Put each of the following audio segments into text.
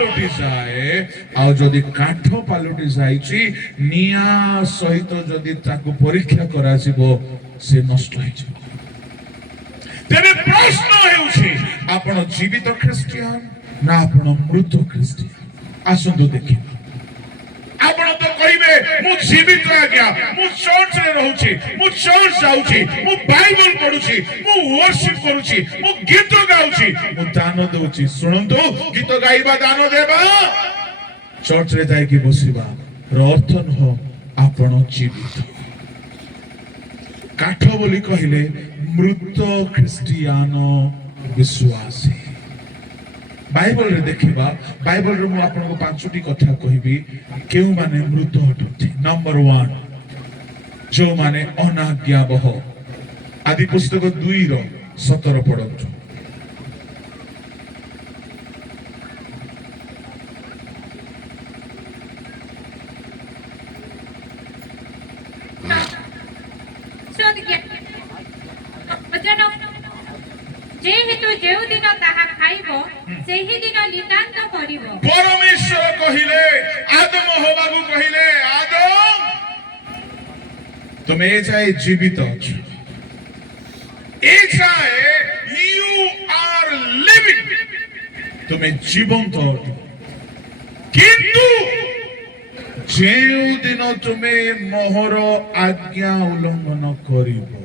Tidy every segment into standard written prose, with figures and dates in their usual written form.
पालटि जाए आ जदि काठ पालटि जाइछि निया सहित जदि ताकू परीक्षा करा जिवो से नष्ट होई जिवो। तेरे प्रश्न हेउछि आपण जीवित ख्रिस्टियन ना आपण मृत ख्रिस्टियन। आसंतु देखिबा आपण तो कहिबे मु जीवित आज्ञा मु चर्च रे रहउछि मु चर्च जाउछि मु बाइबल पढुछि मु वर्शिप करूछि मु गीत गाउछि मु दान दउछि। सुनंतु गीत गाइबा दान देबा चर्च रे जाय कि बसिबा र अर्थ न आपण जीवित। काठ बोली कहिले मृत ख्रिस्टियान विश्वासी। बाइबल रे देखिबा बाइबल रे मु आपन को पांचटी कथा कहिबी केउ माने मृत हटथि। नंबर 1 जो माने अनाज्ञाबह। आदि पुस्तक 2 रो 17 पढंतु। जेहेतु जेउ दिन ताहा खाइबो सेही दिन नितांत करिवो। परमेश्वर कहिले आदम हवाकू कहिले आदम तुम ए जाए जीवित अछ ए जाए यू आर लिविंग तुम जीवंत अछ किंतु जेउ दिन तुमे मोहर आज्ञा उल्लंघन करिवो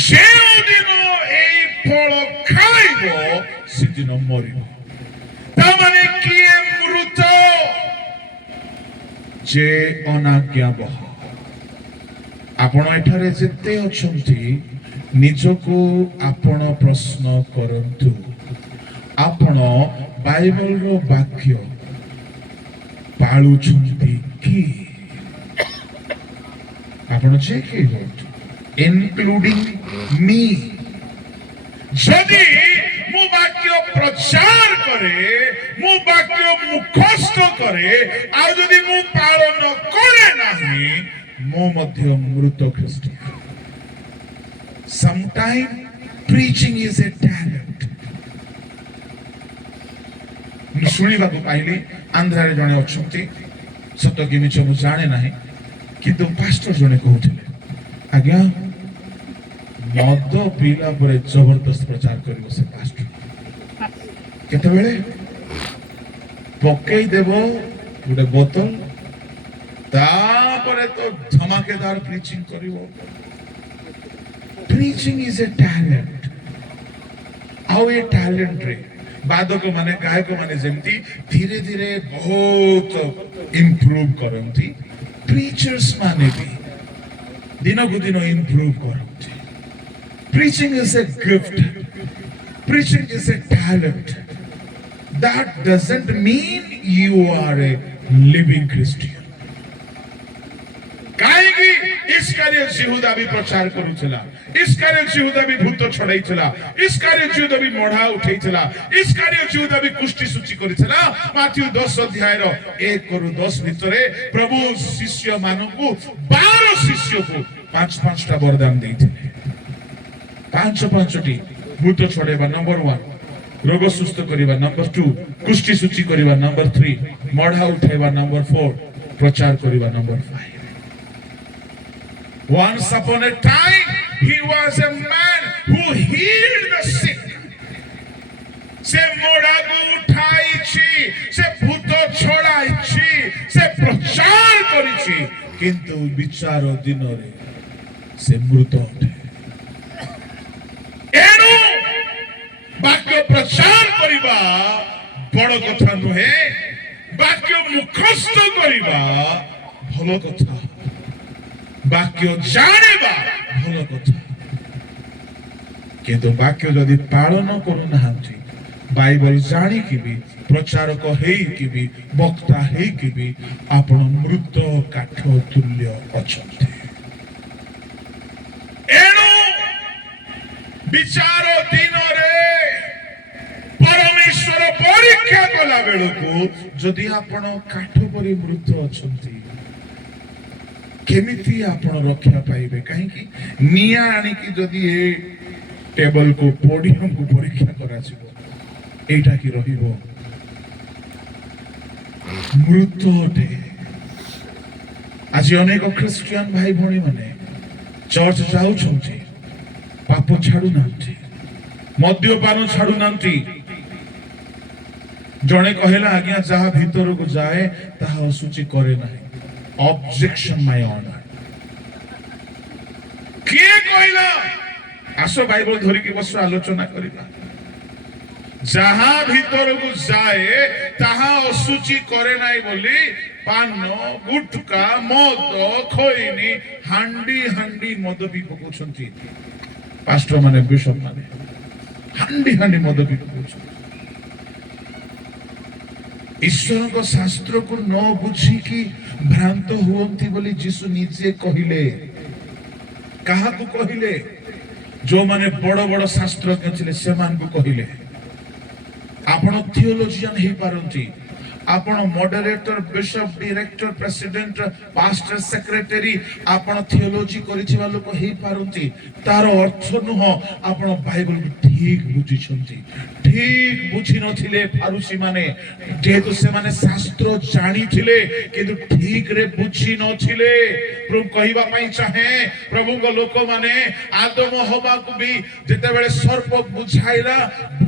जेउ दिन एई फल खाइबो सेदिन मरिबो। तामाने किए मृत जे अनाज्ञाबह। आपण एठारे जेते अछंती निजको आपण प्रश्न करंतु आपण बाइबल रो वाक्य पाळुछंती कि आपण जे कि इंक्लूडिंग मी जदि मु वाक्य प्रचार करे मु वाक्य मुखस्त करे आ जदि मु पालन करे नाही मु मध्य मृत Christian. Sometime preaching is a talent. मु सुनिबा को पाइली आंध्रा रे जणे अछंती सत कि मिछ मु जाने नाही किंतु पास्टर जणे कहउथिले आज्ञा मद पीला परे जबरदस्त प्रचार करिवो से पास्टर केते बेले पकई देबो गुडे बोतल ता परे तो धमाकेदार प्रीचिंग करिवो। Preaching is a talent. आउ ए टैलेंट रे बादक माने गायक माने जेमती धीरे धीरे बहुत इंप्रूव करंती प्रीचर्स माने भी दिनो को दिनो improve करंती। Preaching is a gift. Preaching is a talent. That doesn't mean you are a living Christian. काहेकि इस्कारियोत यहूदा भी प्रचार करूछला इस्कारियोत यहूदा भी भूत छड़ाइछला इस्कारियोत यहूदा भी मोढ़ा उठैछला इस्कारियोत यहूदा भी कुष्ठी सूची करिछला। माथ्यू 10 अध्याय रो 1 करू 10 भितरे प्रभु शिष्य मानकू 12 शिष्य को 5 टा वरदान दैथिले। 5 भूत छड़ेबा नंबर 1 रोग सुस्थ करिबा नंबर 2 कुष्ठी सूची करिबा नंबर 3 मोढ़ा उठाइबा नंबर 4 प्रचार करिबा number 5। Once upon a time he was a man who healed the sick। से मोढ़ा को उठाइछि से भूत छड़ाइछि से प्रचार करिछि किंतु विचार दिन रे से मृत उठे। एनु वाक्य प्रचार करिबा बड़ कथा नुहे वाक्य मुखस्त करिबा भलो कथा वाक्य जानिबा भलो कथा किंतु वाक्य जदि पालन करू नाहंती बाइबल जानी कि भी प्रचारक हेई कि भी वक्ता हेई कि भी आपण मृत काठ तुल्य अछंती। एनु विचार दिन रे परमेश्वर परीक्षा कला बेलको जदि आपण काठ परि मृत अछंती केमिति आपण रक्षा पाइबे काहेकि निया आनी कि जदि ए टेबल को पोडियम को परीक्षा करा छिबो एटा कि रहिबो ମୃତ ଅଟେ। ଆଜି ଅନେକ ଖ୍ରୀଷ୍ଟିଆନ ଭାଇ ଭଉଣୀ ମାନେ ଚର୍ଚ୍ଚ ଯାଉଛନ୍ତି, ପାପ ଛାଡୁନାହାନ୍ତି, ମଦ୍ୟପାନ ଛାଡୁନାହାନ୍ତି। ଜଣେ କହିଲା, ଆଜ୍ଞା ଯାହା ଭିତରକୁ ଯାଏ ତାହା ଅଶୁଚି କରେ ନାହିଁ। ଅବଜେକ୍ସନ ମାଇ ଅନର। କିଏ କହିଲା? ଆସ ବାଇବଲ ଧରିକି ବସ, ଆଲୋଚନା କରିବା। ଯାହା ଭିତରକୁ ଯାଏ ତାହା ଅଶୁଚି କରେ ନାହିଁ ବୋଲି ପାନ, ଗୁଟକା, ମଦ, ଖଇନି, ହାଣ୍ଡି ହାଣ୍ଡି ମଦ ବି ପକଉଛନ୍ତି। ପାଷ୍ଟର ମାନେ, ବିଶପ ମାନେ ହାଣ୍ଡି ହାଣ୍ଡି ମଦ ବି ପକଉଛନ୍ତି। ଈଶ୍ୱରଙ୍କ ଶାସ୍ତ୍ରକୁ ନ ବୁଝିକି ଭ୍ରାନ୍ତ ହୁଅନ୍ତି ବୋଲି ଯୀଶୁ ନିଜେ କହିଲେ। କାହାକୁ କହିଲେ? ଯୋଉମାନେ ବଡ ବଡ ଶାସ୍ତ୍ରଜ୍ଞ ଥିଲେ ସେମାନଙ୍କୁ କହିଲେ। ଆପଣ ଥିଓଲୋଜିଆନ ହେଇପାରନ୍ତି, ଆପଣ moderator, bishop, director, president, pastor, secretary, ଆପଣ ଥିଓଲୋଜି କରିଥିବା ଲୋକ ହେଇପାରନ୍ତି। ତାର ଅର୍ଥ ନୁହଁ ଆପଣ ବାଇବଲକୁ ଠିକ ବୁଝିଛନ୍ତି। ଠିକ ବୁଝି ନଥିଲେ ଫାରୁସୀ ମାନେ, ଯେହେତୁ ସେମାନେ ଶାସ୍ତ୍ର ଜାଣିଥିଲେ କିନ୍ତୁ ଠିକରେ ବୁଝି ନଥିଲେ। ପ୍ରଭୁ କହିବା ପାଇଁ ଚାହେଁ, ପ୍ରଭୁଙ୍କ ଲୋକମାନେ ଆଦମ ହବାକୁ ବି ଯେତେବେଳେ ସର୍ପ ବୁଝାଇଲା,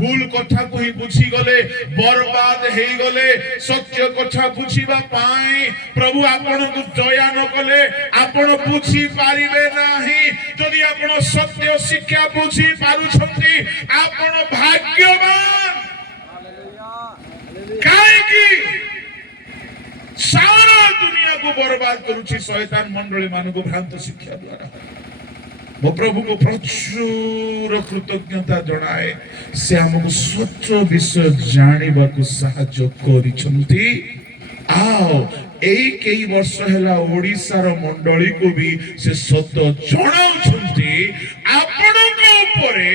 ଭୁଲ କଥାକୁ ହିଁ ବୁଝିଗଲେ, ବରବାଦ ହେଇଗଲେ। ସତ୍ୟ କଥା ବୁଝିବା ପାଇଁ ପ୍ରଭୁ ଆପଣଙ୍କୁ ଦୟା ନ କଲେ ଆପଣ ବୁଝି ପାରିବେ ନାହିଁ। ଯଦି ଆପଣ ସତ୍ୟ ଶିକ୍ଷା ବୁଝି ପାରୁଛନ୍ତି ଆପଣ ଭାଗ୍ୟବାନ। କାହିଁକି ସାରା ଦୁନିଆକୁ ବରବାଦ କରୁଛି ଶୟତାନ ମଣ୍ଡଳୀ ମାନଙ୍କୁ ଭ୍ରାନ୍ତ ଶିକ୍ଷା ଦ୍ୱାରା। ମୋ ପ୍ରଭୁଙ୍କୁ ପ୍ରଚୁର କୃତଜ୍ଞତା ଜଣାଏ, ସେ ଆମକୁ ସତ୍ୟ ବିଷୟ ଜାଣିବାକୁ ସାହାଯ୍ୟ କରିଛନ୍ତି। ଆଉ ଏଇ କେଇ ବର୍ଷ ହେଲା ଓଡ଼ିଶାର ମଣ୍ଡଳୀକୁ ବି ସେ ସତ୍ୟ ଜଣାଉଛନ୍ତି। ଆପଣଙ୍କ ଉପରେ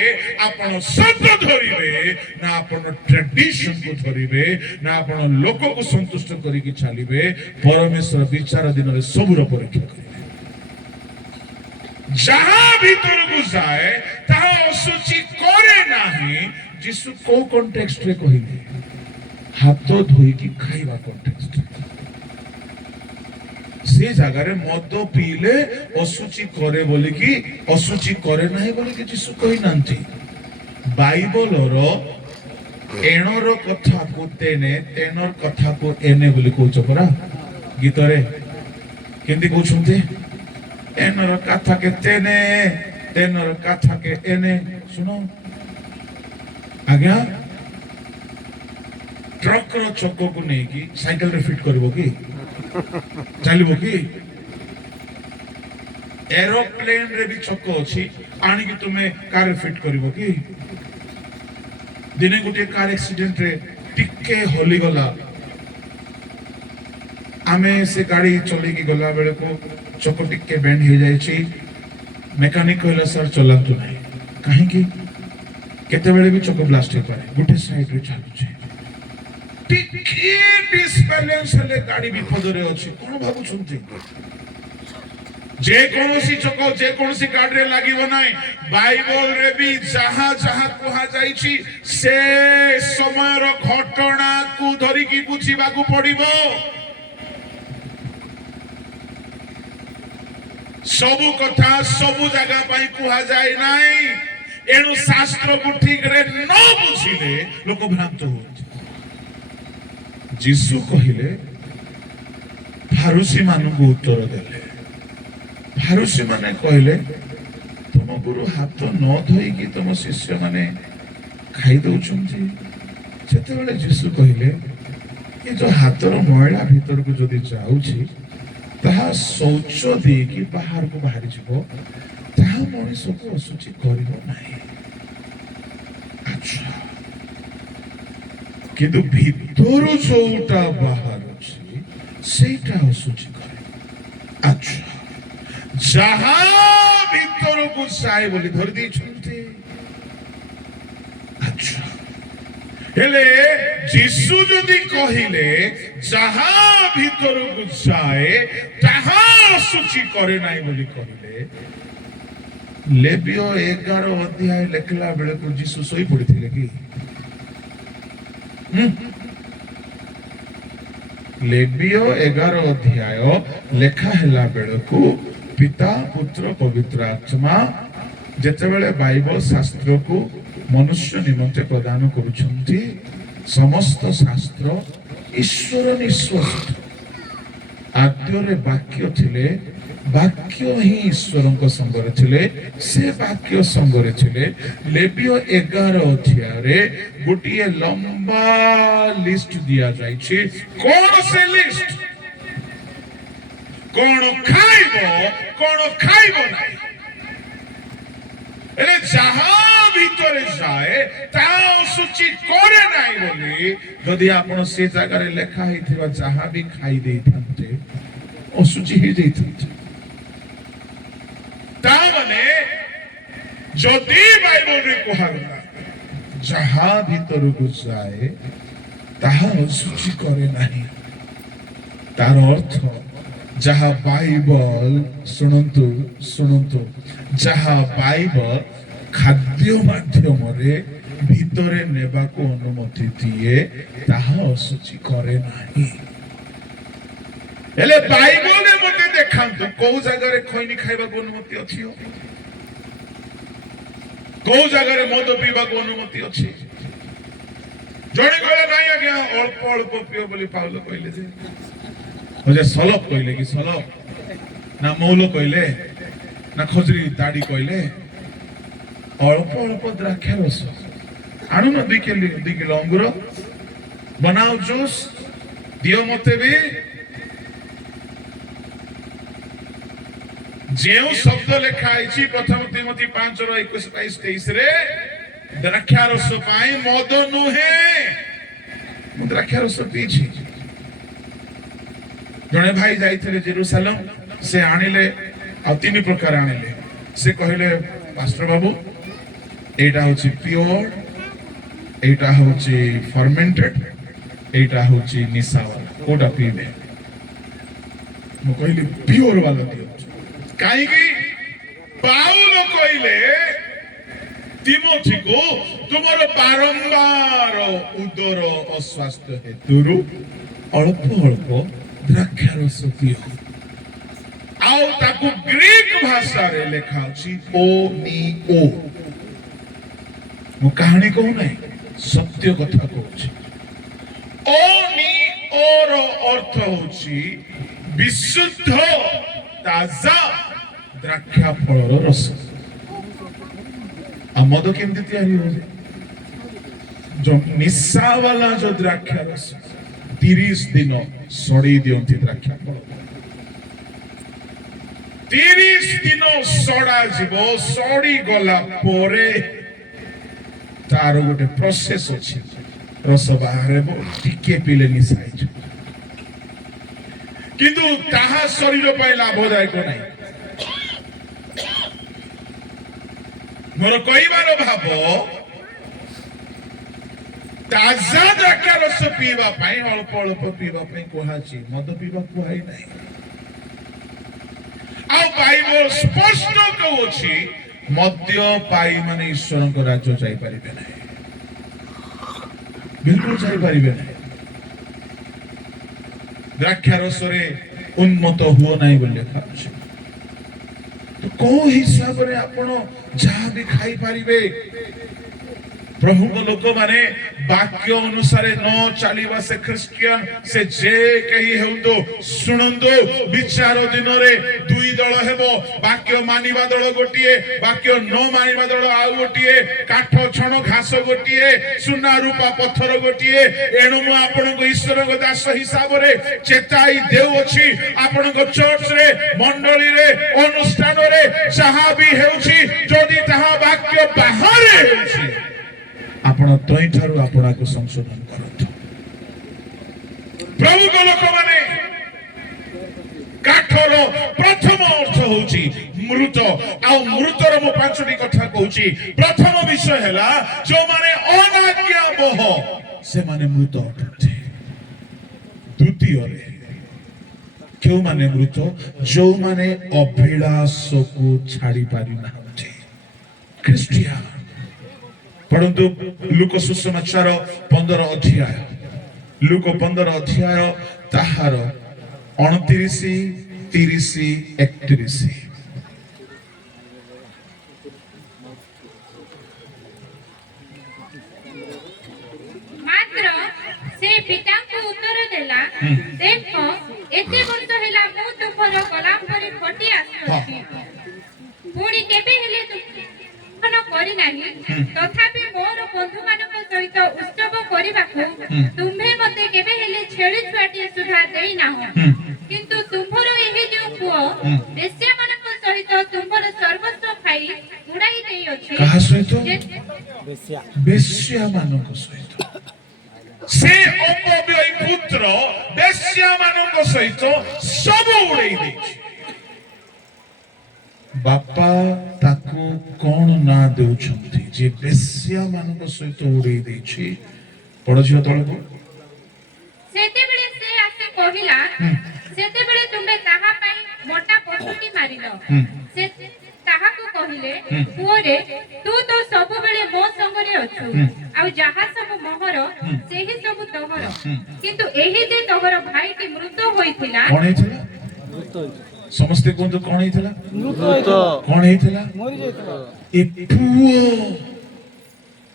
ଆପଣ ସତ୍ୟ ଧରିବେ ନା ଆପଣ ଟ୍ରାଡିସନକୁ ଧରିବେ ନା ଆପଣ ଲୋକକୁ ସନ୍ତୁଷ୍ଟ କରିକି ଚାଲିବେ, ପରମେଶ୍ୱର ବିଚାର ଦିନରେ ସବୁର ପରୀକ୍ଷା କରିବେ। ଯାହା ଭିତରକୁ ଯାଏ ତାହା ଅଶୁଚି କରେ ନାହିଁ। ଯୀଶୁ କୋଉ କଣ୍ଟେକ୍ସଟରେ କହିଲେ? ହାତ ଧୋଇକି ଖାଇବା କଣ୍ଟେକ୍ସଟରେ। ସେ ଜାଗାରେ ମଦ ପିଇଲେ ଅଶୁଚି କରେ ବୋଲିକି ଅଶୁଚି କରେ ନାହିଁ ବୋଲିକି ଯୀଶୁ କହିନାହାନ୍ତି। ବାଇବଲର ଏଣର କଥାକୁ ତେନେ, ତେନର କଥାକୁ ଏନେ ବୋଲି କହୁଛ ପରା ଗୀତରେ। କେମିତି କହୁଛନ୍ତି? ଏନର କଥା କେ ତେନେ, ତେନର କଥା କେ ଏନେ। ଶୁଣ ଆଜ୍ଞା, ଟ୍ରକର ଚକକୁ ନେଇକି ସାଇକେଲରେ ଫିଟ୍ କରିବ କି? ଚାଲିବ କି? ଏରୋପ୍ଲେନରେ ବି ଚକ ଅଛି, ଆଣିକି ତୁମେ କାରରେ ଫିଟ୍ କରିବ କି? ଦିନେ ଗୋଟିଏ କାର ଆକ୍ସିଡେଣ୍ଟରେ ଟିକେ ହଲିଗଲା। ଆମେ ସେ ଗାଡି ଚଲେଇକି ଗଲା ବେଳକୁ ଚକ ଟିକେ ବେଣ୍ଡ ହେଇଯାଇଛି। ମେକାନିକ କହିଲା, ସାର୍ ଚଲାନ୍ତୁ ନାହିଁ। କାହିଁକି? କେତେବେଳେ ବି ଚକ ବ୍ଲାଷ୍ଟ ହେଇପାରେ, ଗୋଟେ ସାଇଡରେ ଚାଲୁଛି। ଟିକେ ଡିସବ୍ୟାଲେନ୍ସ ହେଲେ ଗାଡି ବିପଦରେ ଅଛି। କଣ ଭାବୁଛନ୍ତି? ଯେକୌଣସି ଚକ ଯେକୌଣସି ଗାଡିରେ ଲାଗିବ ନାହିଁ। ବାଇବଲରେ ବି ଯାହା ଯାହା କୁହାଯାଇଛି ସେ ସମୟର ଘଟଣାକୁ ଧରିକି ବୁଝିବାକୁ ପଡିବ। ସବୁ କଥା ସବୁ ଜାଗା ପାଇଁ କୁହାଯାଏ ନାହିଁ। ଏଣୁ ଶାସ୍ତ୍ରକୁ ଠିକରେ ନ ବୁଝିଲେ ଲୋକ ଭ୍ରାନ୍ତ ହୁଅନ୍ତି। ଯୀଶୁ କହିଲେ, ଫାରୁସୀ ମାନଙ୍କୁ ଉତ୍ତର ଦେଲେ। ଫାରୁସୀ ମାନେ କହିଲେ, ତୁମ ଗୁରୁ ହାତ ନ ଧୋଇକି ତମ ଶିଷ୍ୟ ମାନେ ଖାଇ ଦଉଛନ୍ତି। ସେତେବେଳେ ଯୀଶୁ କହିଲେ, ଏ ଯୋଉ ହାତର ମଇଳା ଭିତରକୁ ଯଦି ଯାଉଛି ତାହା ଶୌଚ ଦେଇକି ବାହାରକୁ ବାହାରିଯିବ, ତାହା ମଣିଷକୁ ଅଶୁଚି କରିବ ନାହିଁ। ଆଚ୍ଛା, କିନ୍ତୁ ଭିତରୁ ଯୋଉଟା ବାହାରୁଛି ସେଇଟା ଅଶୁଚି କରେ। ଆଚ୍ଛା, ଯାହା ଭିତରକୁ ଯାଏ ବୋଲି ଧରି ଦେଇଛନ୍ତି। ଆଚ୍ଛା, ହେଲେ ଯୀଶୁ ଯଦି କହିଲେ ଯାହା ଭିତରକୁ ଯାଏ ତାହା ଅଶୁଚି କରେ ନାହିଁ ବୋଲି କହିଲେ, ଲେବିୟ 11 ଅଧ୍ୟାୟ ଲେଖିଲା ବେଳକୁ ଯୀଶୁ ଶୋଇ ପଡିଥିଲେ କି? ଲେବିୟ 11 ଅଧ୍ୟାୟ ଲେଖା ହେଲା ବେଳକୁ ପିତା ପୁତ୍ର ପବିତ୍ର ଆତ୍ମା ଯେତେବେଳେ ବାଇବଲ ଶାସ୍ତ୍ରକୁ ମନୁଷ୍ୟ ନିମନ୍ତେ ପ୍ରଦାନ କରୁଛନ୍ତି, ସମସ୍ତ ଶାସ୍ତ୍ର ଈଶ୍ୱର ନିଃଶ୍ୱାସିତ। ଆଦ୍ୟରେ ବାକ୍ୟ ଥିଲେ, ବାକ୍ୟ ହିଁ ଈଶ୍ୱରଙ୍କ ସଙ୍ଗରେ ଥିଲେ, ସେ ବାକ୍ୟ ସଙ୍ଗରେ ଥିଲେ। ଲେବିୟ 11 ଅଧ୍ୟାୟରେ ଗୋଟିଏ ଲମ୍ବା ଲିଷ୍ଟ ଦିଆଯାଇଛି। କଣ ସେ ଲିଷ୍ଟ? କଣ ଖାଇବ, କଣ ଖାଇବ ନାହିଁ। ହେଲେ ଯାହା ଭିତରେ ଯାଏ ତା ଅଶୁଚି କରେ ନାହିଁ ବୋଲି ଯଦି ଆପଣ ସେ ଜାଗାରେ ଲେଖା ହେଇଥିବା ଯାହା ବି ଖାଇ ଦେଇଥାନ୍ତେ ଅଶୁଚି ହେଇଯାଇଥାନ୍ତେ। ତା ମାନେ ଯଦି ବାଇବଲରେ କୁହାଗଲା ଯାହା ଭିତରକୁ ଯାଏ ତାହା ଅଶୁଚି କରେ ନାହିଁ, ତାର ଅର୍ଥ ଯାହା ବାଇବଲ ଶୁଣନ୍ତୁ ଶୁଣନ୍ତୁ ଯାହା ବାଇବଲ ଖାଦ୍ୟ ମାଧ୍ୟମରେ ଭିତରେ ନେବାକୁ ଅନୁମତି ଦିଏ ତାହା ଅଶୁଚି କରେ ନାହିଁ। ହେଲେ ବାଇବଲରେ ମତେ ଦେଖାନ୍ତୁ କୋଉ ଜାଗାରେ ଖଇନି ଖାଇବାକୁ ଅନୁମତି ଅଛି? କୋଉ ଜାଗାରେ ମଦ ପିଇବାକୁ ଅନୁମତି ଅଛି? ଜଣେ କହିଲେ ନାଇଁ ଆଜ୍ଞା ଅଳ୍ପ ଅଳ୍ପ ପିଅ ବୋଲି ପାଉଲ କହିଲେ ଯେ ସଲପ କହିଲେ କି ସଲପ ନା ମୌଲ କହିଲେ ନା ଖଜୁରୀ ଦାଢି କହିଲେ? ଅଳ୍ପ ଅଳ୍ପ ଦ୍ରାକ୍ଷା ରସ ଆଣୁନ 2 କିଲୋ ଅଙ୍ଗୁର ବନାଉ ଜୁସ୍ ଦିଅ ମତେ ବି। ଯେଉଁ ଶବ୍ଦ ଲେଖା ହେଇଛି ପ୍ରଥମ ତିମୋଥୀ 5:21-22-23 ରେ ଦ୍ରାକ୍ଷା ରସ ପାଇଁ ମଦ ନୁହେଁ। ମୁଁ ଦ୍ରାକ୍ଷା ରସ ପିଇଛି। ଜଣେ ଭାଇ ଯାଇଥିଲେ ଜେରୁସାଲେମ, ସେ ଆଣିଲେ ଆଉ 3 ପ୍ରକାର ଆଣିଲେ। ସେ କହିଲେ ପାଷ୍ଟର ବାବୁ এইটা হচ্ছে পিওর, এইটা হচ্ছে ফরমেন্টেড, এইটা হচ্ছে নিশাওয়ালা, কোটা পিবে। ମୁଁ କହିଲି ପିଓର ବାଲା ଦିଅନ୍ତୁ। କାହିଁକି? ପାଉଲ କହିଲେ ତିମୋଥୀକୁ ତୁମର ବାରମ୍ବାର ଉଦର ଅସ୍ୱାସ୍ଥ୍ୟ ହେତୁରୁ ଅଳ୍ପ ଅଳ୍ପ ଦ୍ରାକ୍ଷା ରସ ପିଅ। ଆଉ ତାକୁ ଗ୍ରୀକ ଭାଷାରେ ଲେଖା ଅଛି ଓନିଓ। ମୁଁ କାହାଣୀ କହୁନାହିଁ, ସତ୍ୟ କଥା କହୁଛି। ଓନିଓର ଅର୍ଥ ହଉଛି ବିଶୁଦ୍ଧ ତାଜା ଦ୍ରାକ୍ଷା ଫଳର ରସ। ଆଉ ମଦ କେମିତି ତିଆରି ହଉଛି? ନିଶା ବାଲା ଯୋଉ ଦ୍ରାକ୍ଷା ରସ 30 ଦିନ ସଡେଇ ଦିଅନ୍ତି ଦ୍ରାକ୍ଷା ଫଳ। 30 ଦିନ ସଡା ଯିବ, ସଡି ଗଲା ପରେ ତାର ଗୋଟେ ପ୍ରୋସେସ ଅଛି, ରସ ବାହାରିବ, ଟିକେ ପିଲେ ନିଶା ହେଇଯିବ। କିନ୍ତୁ ତାହା ଶରୀର ପାଇଁ ଲାଭଦାୟକ ନାହିଁ। ମୋର କହିବାର ଭାବ ତାଜା ଦ୍ରାକ୍ଷା ରସ ପିଇବା ପାଇଁ ଅଳ୍ପ ଅଳ୍ପ ପିଇବା ପାଇଁ କୁହାଯାଇଛି, ମଦ ପିଇବା କୁହାଇ ନାହିଁ। ଆଉ ବାଇବଲ ସ୍ପଷ୍ଟ କହୁଛି ମଦ୍ୟପାୟୀ ମାନେ ଈଶ୍ୱରଙ୍କ ରାଜ୍ୟ ଯାଇପାରିବେ ନାହିଁ, ବିଲକୁଲ ଯାଇପାରିବେ ନାହିଁ। ଦ୍ରାକ୍ଷା ରସରେ ଉନ୍ମତ୍ତ ହୁଅ ନାହିଁ ବୋଲି ଲେଖା ଅଛି। ତ କୋଉ ହିସାବରେ ଆପଣ ଯାହା ବି ଖାଇପାରିବେ? ପ୍ରଭୁଙ୍କ ଲୋକମାନେ ବାକ୍ୟ ଅନୁସାରେ ନ ଚାଲିବା ସେ ଖ୍ରୀଷ୍ଟିଆନ, ସେ ଯେ କେହି ହେଉନ୍ତୁ, ଶୁଣନ୍ତୁ ବିଚାର ଦିନରେ 2 ଦଳ ହେବ। ବାକ୍ୟ ମାନିବା ଦଳ ଗୋଟିଏ, ବାକ୍ୟ ନ ମାନିବା ଦଳ ଆଉ ଗୋଟିଏ, କାଠ ଛଣ ଘାସ ଗୋଟିଏ, ସୁନା ରୂପା ପଥର ଗୋଟିଏ। ଏଣୁ ମୁଁ ଆପଣଙ୍କୁ ଈଶ୍ୱରଙ୍କ ଦାସ ହିସାବରେ ଚେତାଇ ଦେଉଅଛି, ଆପଣଙ୍କ ଚର୍ଚ୍ଚରେ, ମଣ୍ଡଳୀରେ, ଅନୁଷ୍ଠାନରେ ଯାହା ବି ହେଉଛି, ଯଦି ତାହା ବାକ୍ୟ ବାହାରେ ହେଉଛି, ଆପଣ ତଇଁଠାରୁ ଆପଣଙ୍କୁ ସଂଶୋଧନ କରନ୍ତୁ। ପ୍ରଭୁଙ୍କ ଲୋକମାନେ କାଠର ପ୍ରଥମ ଅର୍ଥ ହଉଛି ମୃତ। ଆଉ ମୃତର ମୁଁ 5ଟି କଥା କହୁଛି। ପ୍ରଥମ ବିଷୟ ହେଲା ଯୋଉମାନେ ଅନାଜ୍ଞାବହ ସେମାନେ ମୃତ ଅଟନ୍ତି। ଦ୍ୱିତୀୟରେ କେଉଁମାନେ ମୃତ? ଯୋଉମାନେ ଅଭିଳାଷକୁ ଛାଡି ପାରିନାହାନ୍ତି, ଖ୍ରୀଷ୍ଟିଆନ। ପଢନ୍ତୁ ଲୁକ ସୁସମାଚାର 15 ଅଧ୍ୟାୟ ଲୁକ 15 ଅଧ୍ୟାୟ ତାହାର 29, 30, 31। ମାତ୍ର ସେ ପିତାଙ୍କୁ ଉତ୍ତର ଦେଲା, ଦେଖ ଏତେ ବର୍ଷ ହେଲା ମୁଁ ତୁମର ଗୋଲାମ ପରି ଖଟି ଆସୁଅଛି, ପୁଣି କେବେ ହେଲେ ତୁମନ କରିନାହିଁ। ତଥାପି ମୋର ବନ୍ଧୁମାନଙ୍କ ସହିତ ଉତ୍ସବ କରିବାକୁ ତୁମ୍ଭେ ମତେ କେବେ ହେଲେ ଛେଳି ଛୁଆଟିଏ ସୁଦ୍ଧା ଦେଇନାହଁ। କିନ୍ତୁ ତୁମ୍ଭର ଏହି ଯେଉଁ ପୁଅ ବେଶ୍ୟାମାନଙ୍କ ସହିତ ତୁମ୍ଭର ସର୍ବସ୍ୱ ଖାଇ ଉଡ଼ାଇ ଦେଇଅଛି। କାହା ସହିତ? ବେଶ୍ୟା। ବେଶ୍ୟାମାନଙ୍କ ସହିତ। ସେ ଅପବ୍ୟୟୀ ପୁତ୍ର ବେଶ୍ୟାମାନଙ୍କ ସହିତ ସବୁ ଉଡେଇ ଦେଇଛି। ବାପା ତାକୁ କଣ ନା ଦେଉଛନ୍ତି? ଯେ ବେଶ୍ୟାମାନଙ୍କ ସହିତ ଉଡେଇ ଦେଇଛି। ପଢଝିଅ ତଳକୁ। ସେତେବେଳେ ସେ ଆସି କହିଲା, ସେତେବେଳେ ତୁମେ ତାହା ପାଇଁ ମୋଟା ପଶୁଟି ମାରିଲ। ସେ ତାହାକୁ କହିଲେ, ପୁଅରେ ତୁ ତ ସବୁବେଳେ ମୋ ସଙ୍ଗରେ ଅଛୁ, ଆଉ ଯାହା ସବୁ ମୋହର ସେହି ସବୁ ତୋହର। କିନ୍ତୁ ଏହି ଯେ ତୋହର ଭାଇଟି ମୃତ ହୋଇଥିଲା। କଣ ହେଇଥିଲା? ସମସ୍ତେ କୁହନ୍ତୁ କଣ ହେଇଥିଲା? କଣ ହେଇଥିଲା? ମରି ଯାଇଥିଲା। ଏ ପୁଅ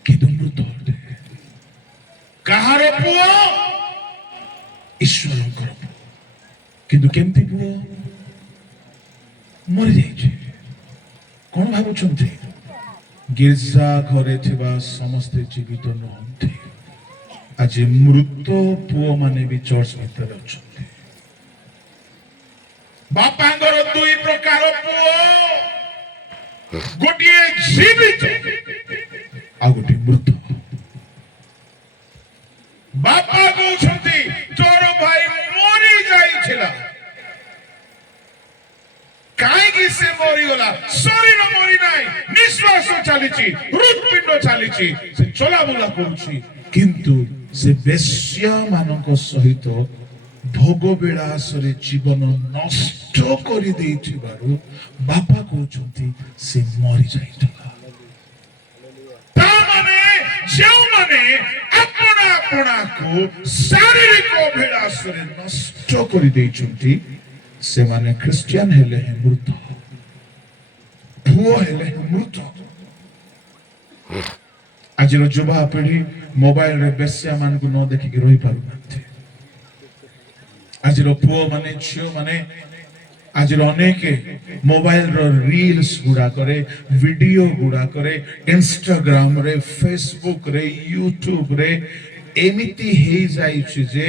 କିନ୍ତୁ ମୃତ ଅଟେ। କାହାର ପୁଅ? ଈଶ୍ୱରଙ୍କର ପୁଅ। କିନ୍ତୁ କେମିତି ପୁଅ? ମରିଯାଇଛି। କଣ ଭାବୁଛନ୍ତି? ଗିର୍ଜା ଘରେ ଥିବା ସମସ୍ତେ ଜୀବିତ ନୁହନ୍ତି। ଆଜି ମୃତ ପୁଅ ମାନେ ବି ଚର୍ଚ୍ଚ ଭିତରେ ଅଛନ୍ତି। ବାପାଙ୍କର ଦୁଇ ପ୍ରକାର ପୁଅ, ଗୋଟିଏ ଜୀବିତ ଆଉ ଗୋଟିଏ ମୃତ। ବାପା କହୁଛନ୍ତି ତୋର ଭାଇ ମରି ଯାଇଥିଲା। କାହିଁକି ସେ ମରିଗଲା? ଶରୀର ମରି ନାହିଁ, ନିଶ୍ୱାସ ଚାଲିଛି, ହୃଦପିଣ୍ଡ ଚାଲିଛି, ସେ ଚଲାବୁଲା କରୁଛି। କିନ୍ତୁ ସେ ବେଶ୍ୟାମାନଙ୍କ ସହିତ ଭୋଗ ବିଳାସରେ ଜୀବନ ନଷ୍ଟ କରିଦେଇଥିବାରୁ ବାପା କହୁଛନ୍ତି ସେ ମରିଯାଇଥିଲା। ତାମାନେ ଯେଉଁମାନେ ଆପଣା ଆପଣାକୁ ଶାରୀରିକ ଅଭିଳାଷରେ ନଷ୍ଟ କରିଦେଇଛନ୍ତି ସେମାନେ ଖ୍ରୀଷ୍ଟିଆନ ହେଲେ ହିଁ ମୃତ, ପୁଅ ହେଲେ ହିଁ ମୃତ। ଆଜିର ଯୁବାପିଢି ମୋବାଇଲରେ ବେଶ୍ୟା ମାନଙ୍କୁ ନ ଦେଖିକି ରହିପାରୁନାହାନ୍ତି। ଆଜିର ପୁଅ ମାନେ ଝିଅ ମାନେ ଆଜିର ଅନେକ ମୋବାଇଲର ରିଲ୍ସ ଗୁଡାକରେ, ଭିଡିଓ ଗୁଡାକରେ, ଇନଷ୍ଟାଗ୍ରାମରେ, ଫେସବୁକରେ, ୟୁଟ୍ୟୁବରେ ଏମିତି ହେଇଯାଇଛି ଯେ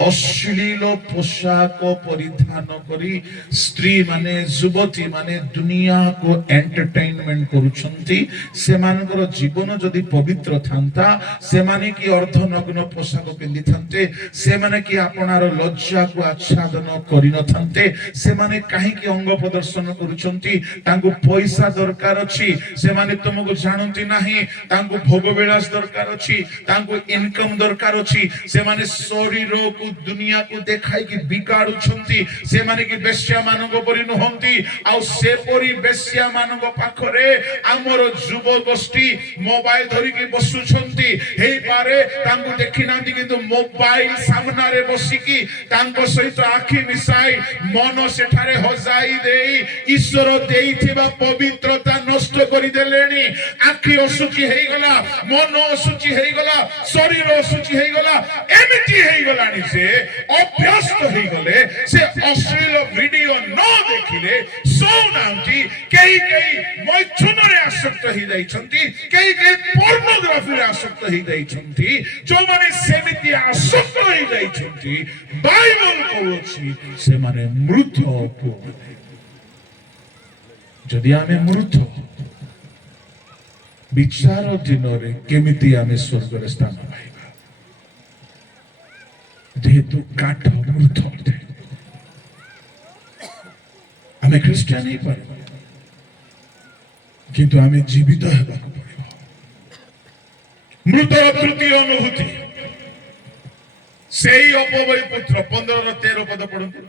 ଅଶ୍ଳୀଳ ପୋଷାକ ପରିଧାନ କରି ସ୍ତ୍ରୀ ମାନେ, ଯୁବତୀ ମାନେ ଦୁନିଆକୁ ଏଣ୍ଟରଟେନମେଣ୍ଟ କରୁଛନ୍ତି। ସେମାନଙ୍କର ଜୀବନ ଯଦି ପବିତ୍ର ଥାନ୍ତା ସେମାନେ କି ଅର୍ଦ୍ଧନଗ୍ନ ପୋଷାକ ପିନ୍ଧିଥାନ୍ତେ, ସେମାନେ କି ଆପଣାର ଲଜ୍ଜାକୁ ଆଚ୍ଛାଦନ କରିନଥାନ୍ତେ। ସେମାନେ କାହିଁକି ଅଙ୍ଗ ପ୍ରଦର୍ଶନ କରୁଛନ୍ତି? ତାଙ୍କୁ ପଇସା ଦରକାର ଅଛି, ସେମାନେ ତୁମକୁ ଜାଣନ୍ତି ନାହିଁ। ତାଙ୍କୁ ଭୋଗ ବିଳାସ ଦରକାର ଅଛି, ତାଙ୍କୁ ଇନକମ ଦରକାର ଅଛି। ସେମାନେ ଶରୀରକୁ ଦୁନିଆକୁ ଦେଖାଇକି ବିଗାଡୁଛନ୍ତି। ସେମାନେ କି ବେଶ୍ୟା ମାନଙ୍କ ପରି ନୁହନ୍ତି। ଆଉ ସେପରି ବେଶ୍ୟା ମାନଙ୍କ ପାଖରେ ଆମର ଯୁବ ଗୋଷ୍ଠୀ ମୋବାଇଲ ଧରିକି ବସୁଛନ୍ତି। ହେଇପାରେ ତାଙ୍କୁ ଦେଖିନାହାନ୍ତି, କିନ୍ତୁ ମୋବାଇଲ ସାମ୍ନାରେ ବସିକି ତାଙ୍କ ସହିତ ଆଖି ମିଶାଇ ମନ ସେଠାରେ ହଜାଇ ଦେଇ ଈଶ୍ୱର ଦେଇଥିବା ପବିତ୍ରତା ନଷ୍ଟ କରିଦେଲେଣି। ଆଖି ଅଶୁଚି ହେଇଗଲା, ମନ ଅଶୁଚି ହେଇଗଲା, ଶରୀର ଅଶୁଚି ହେଇଗଲା। ଏମିତି ହେଇଗଲାଣି ଯେ ଅଭ୍ୟସ୍ତ ହେଇଗଲେ ସେ ଅଶ୍ଳୀଳ ଭିଡିଓ ନ ଦେଖିଲେ ଶୋଉନାହାନ୍ତି। କେହି କେହି ମୈଥୁନରେ ଆସକ୍ତ ହେଇଯାଇଛନ୍ତି, କେହି କେହି ପର୍ନୋଗ୍ରାଫିରେ ଆସକ୍ତ ହେଇଯାଇଛନ୍ତି। ଯୋଉମାନେ ସେମିତି ଆସକ୍ତ ହେଇଯାଇଛନ୍ତି ବାଇବଲ କହୁଛି ସେମାନେ ମୃତ ପୁଅମାନେ। ଯଦି ଆମେ ମୃତ, ବିଚାର ଦିନରେ କେମିତି ଆମେ ସ୍ୱର୍ଗରେ ସ୍ଥାନ ପାଇବା? ଯେହେତୁ କାଠ ମୃତ ଅଟେ, ଆମେ ଖ୍ରୀଷ୍ଟିଆନ ହେଇପାରିବା, କିନ୍ତୁ ଆମେ ଜୀବିତ ହେବାକୁ ପଡିବ। ମୃତର ତୃତୀୟ ଅନୁଭୂତି ସେଇ ଅପବୟୀ ପୁତ୍ର 15-13 ପଦ ପଢନ୍ତୁ।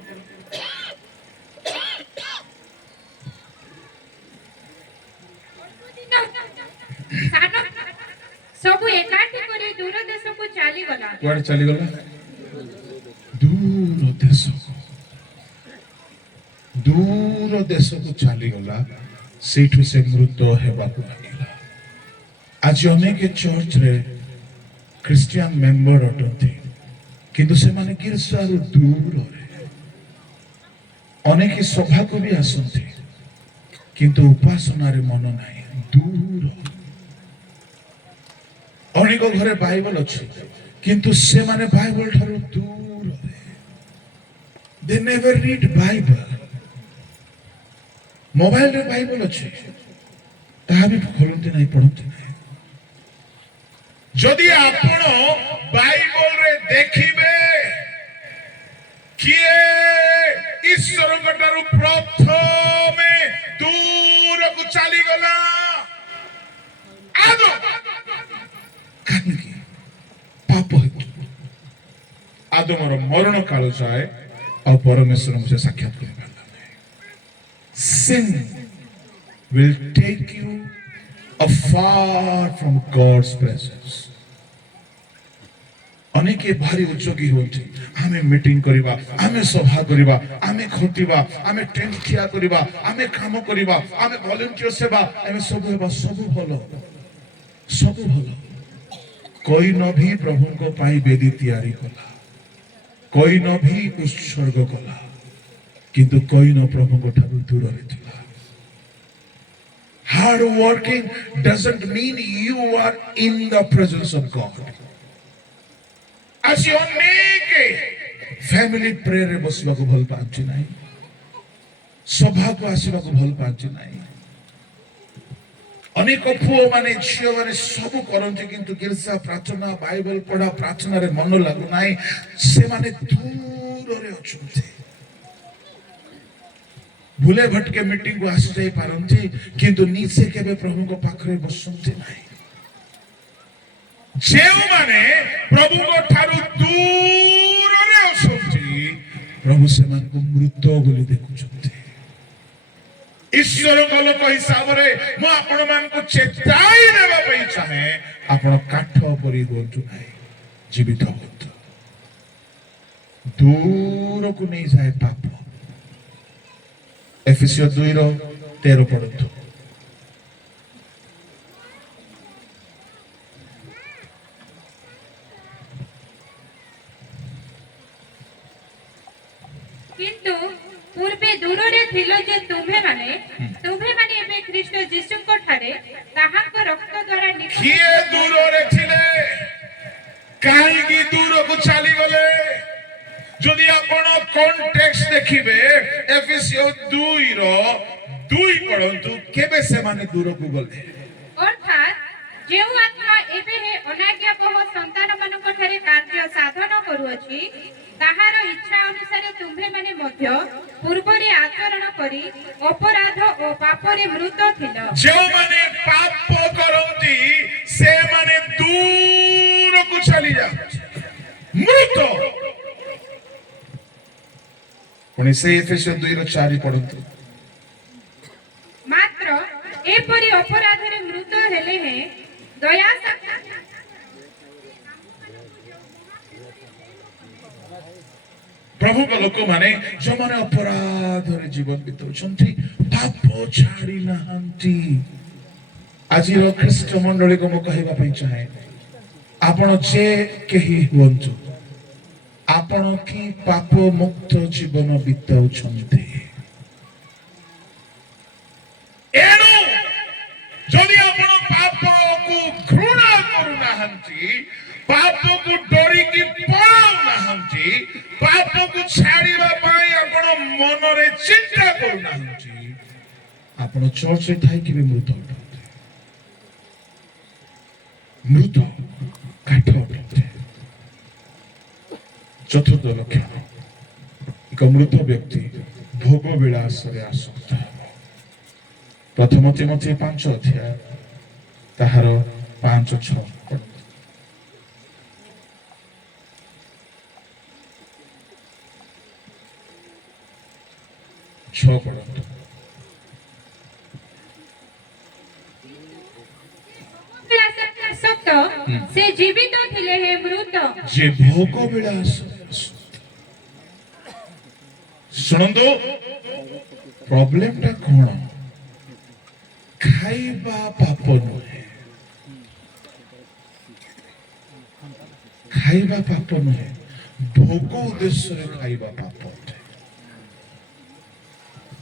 ସବୁ ଏକାଠି କରି ଦୂର ଦେଶକୁ ଚାଲିଗଲା। କୁଆଡେ ଚାଲିଗଲା? ଦୂର ଦେଶକୁ ଚାଲିଗଲା। ସେଇଠୁ ସେ ମୃତ ହେବାକୁ ଲାଗିଲା। ଆଜି ଅନେକ ଚର୍ଚ୍ଚରେ ଖ୍ରୀଷ୍ଟିଆନ ମେମ୍ବର ଅଟନ୍ତି, କିନ୍ତୁ ସେମାନେ ଗିର୍ଜାରୁ ଦୂରରେ। ଅନେକ ସଭାକୁ ବି ଆସନ୍ତି, କିନ୍ତୁ ଉପାସନାରେ ମନ ନାହିଁ, ଦୂର। ଅନେକ ଘରେ ବାଇବଲ ଅଛି, କିନ୍ତୁ ସେମାନେ ବାଇବଲ ଠାରୁ ଦୂରରେ। They never read Bible. ମୋବାଇଲରେ ବାଇବଲ ଅଛି, ତାହା ବି ଖୋଲନ୍ତି ନାହିଁ, ପଢନ୍ତି ନାହିଁ। ଯଦି ଆପଣ ବାଇବଲରେ ଦେଖିବେ କିଏ ଈଶ୍ୱରଙ୍କ ଠାରୁ ପ୍ରଥମେ ଦୂରକୁ ଚାଲିଗଲା, ଆଦମ। କାହିଁକି? ପାପ ହେତୁ। ଆଦମର ମରଣ କାଳ ଯାଏ ଆଉ ପରମେଶ୍ୱରଙ୍କୁ ସେ ସାକ୍ଷାତ କରିପାରିଲା ନାହିଁ। Sin will take you afar from God's presence. ଅନେକ ଭାରି ଉଦ୍ଯୋଗୀ ହୁଅନ୍ତି, ଆମେ ମିଟିଂ କରିବା, ଆମେ ସଭା କରିବା, ଆମେ ଖଟିବା, ଆମେ ଟେଣ୍ଟ ଠିଆ କରିବା, ଆମେ କାମ କରିବା, ଆମେ ଭଲେଣ୍ଟିୟର ସେବା, ଆମେ ସବୁ ହେବା, ସବୁ ଭଲ, ସବୁ ଭଲ। କଇନ ବି ପ୍ରଭୁଙ୍କ ପାଇଁ ବେଦୀ ତିଆରି କଲା, କଇନ ବି ଉତ୍ସର୍ଗ କଲା, କିନ୍ତୁ କଇନ ପ୍ରଭୁଙ୍କ ଠାରୁ ଦୂରରେ ଥିଲା। Hard working doesn't mean you are in the presence of God. ଆଜି ଅନେକ ଫ୍ୟାମିଲି ପ୍ରେୟରରେ ବସିବାକୁ ଭଲ ପାଆନ୍ତି ନାହିଁ, ସଭାକୁ ଆସିବାକୁ ଭଲ ପାଆନ୍ତି ନାହିଁ। ଅନେକ ପୁଅ ମାନେ ଝିଅ ମାନେ ସବୁ କରନ୍ତି, କିନ୍ତୁ ଗିର୍ଜା ପ୍ରାର୍ଥନା, ବାଇବଲ ପଢା, ପ୍ରାର୍ଥନାରେ ମନ ଲାଗୁନାହିଁ। ସେମାନେ ଦୂରରେ ଅଛନ୍ତି। ଭୁଲେ ଭଟକେ ମିଟିଂକୁ ଆସି ଯାଇ ପାରନ୍ତି, କିନ୍ତୁ ନିଜେ କେବେ ପ୍ରଭୁଙ୍କ ପାଖରେ ବସନ୍ତି ନାହିଁ। ଯେଉଁମାନେ ପ୍ରଭୁଙ୍କ ଠାରୁ ଦୂରରେ ଅଛନ୍ତି, ପ୍ରଭୁ ସେମାନଙ୍କୁ ମୃତ ବୋଲି ଦେଖୁଛନ୍ତି। ଈଶ୍ୱରଙ୍କ ଲୋକ ହିସାବରେ ମୁଁ ଆପଣମାନଙ୍କୁ ଚେତାଇ ଦେବା ପାଇଁ ଚାହେଁ, ଆପଣ କାଠ ପରି ହୁଅନ୍ତୁ ନାହିଁ, ଜୀବିତ ହୁଅନ୍ତୁ। ଦୂରକୁ ନେଇଯାଏ ପାପ। ଏଫେସୀୟ 2:13 ପଢନ୍ତୁ। କିନ୍ତୁ ପୂର୍ବେ ଦୂରରେ ଥିଲ ଯେ ତୁମ୍ଭେମାନେ ଏବେ ଖ୍ରୀଷ୍ଟ ଯୀଶୁଙ୍କ ଠାରେ ତାହାଙ୍କ ରକ୍ତ ଦ୍ୱାରା କିଏ ଦୂରରେ ଥିଲେ? କାହିଁକି ଦୂରକୁ ଚାଲିଗଲେ? ଯଦି ଆପଣ କଣ୍ଟେକ୍ସଟ ଦେଖିବେ, ଏଫେସୀୟ 2:2 ପଢନ୍ତୁ, କେବେ ସେମାନେ ଦୂରକୁ ଗଲେ? ଅର୍ଥାତ୍ ଯେଉଁ ଆତ୍ମା ଏବେ ଅନାଜ୍ଞାବହ ସନ୍ତାନମାନଙ୍କ ଠାରେ କାର୍ଯ୍ୟ ସାଧନ କରୁଅଛି, ତାହାର ଇଚ୍ଛା ଅନୁସାରେ ତୁମ୍ଭେମାନେ ମଧ୍ୟ ପୂର୍ବରେ ଆଚରଣ କରି ଅପରାଧ ଓ ପାପରେ ମୃତ ଥିଲ। ଯେଉଁମାନେ ପାପ କରନ୍ତି ସେମାନେ ଦୂରକୁ ଚାଲି ଯାଆନ୍ତି, ମୃତ। ପୁଣି ସେ ଏଫେସୀୟ 2:4 ପଢନ୍ତୁ। ମାତ୍ର ଏପରି ଅପରାଧରେ ମୃତ ହେଲେ ହେଁ ଦୟା ପ୍ରଭୁଙ୍କ ଲୋକମାନେ ଯେଉଁମାନେ ଅପରାଧରେ ଜୀବନ ବିତାଉଛନ୍ତି, ପାପ ଛାଡ଼ି ନାହାନ୍ତି। ଆଜିର ଖ୍ରୀଷ୍ଟ ମଣ୍ଡଳୀକୁ ମୁଁ କହିବା ପାଇଁ ଚାହେଁ, ଆପଣ ଯେ କେହି ହୁଅନ୍ତୁ, ଆପଣ କି ପାପ ମୁକ୍ତ ଜୀବନ ବିତାଉଛନ୍ତି? ଏଣୁ ଯଦି ଆପଣ ପାପକୁ ଘୃଣା କରୁନାହାନ୍ତି, ପାପକୁ ଡରିକି ପଳାଉନାହାନ୍ତି, ପାପକୁ ଛାଡ଼ିବା ପାଇଁ ଆପଣ ମନରେ ଚିନ୍ତା କରୁନାହାନ୍ତି, ଆପଣ ଚର୍ଚ୍ଚରେ ଥାଇକି ବି ମୃତ ଅଟନ୍ତି, ମୃତ କାଠ ଅଟନ୍ତି। ଚତୁର୍ଥ ଲକ୍ଷଣ, ଏକ ମୃତ ବ୍ୟକ୍ତି ଭୋଗ ବିଳାସରେ ଆସକ୍ତ ହେବ। ପ୍ରଥମ ତିମୋଥୀ 5 ତାହାର 5-6 ପଢନ୍ତୁ। ସେ ଜୀବିତ ଥିଲେ ହେ ମୃତ। ଯେ ଭୋଗ ବିଳାସ ଶୁଣନ୍ତୁ ପ୍ରୋବ୍ଲେମଟା କଣ? ଖାଇବା ପାପ ନୁହେଁ, ଖାଇବା ପାପ ନୁହେଁ, ଭୋଗ ଉଦ୍ଦେଶ୍ୟରେ ଖାଇବା ପାପ ଅଟେ।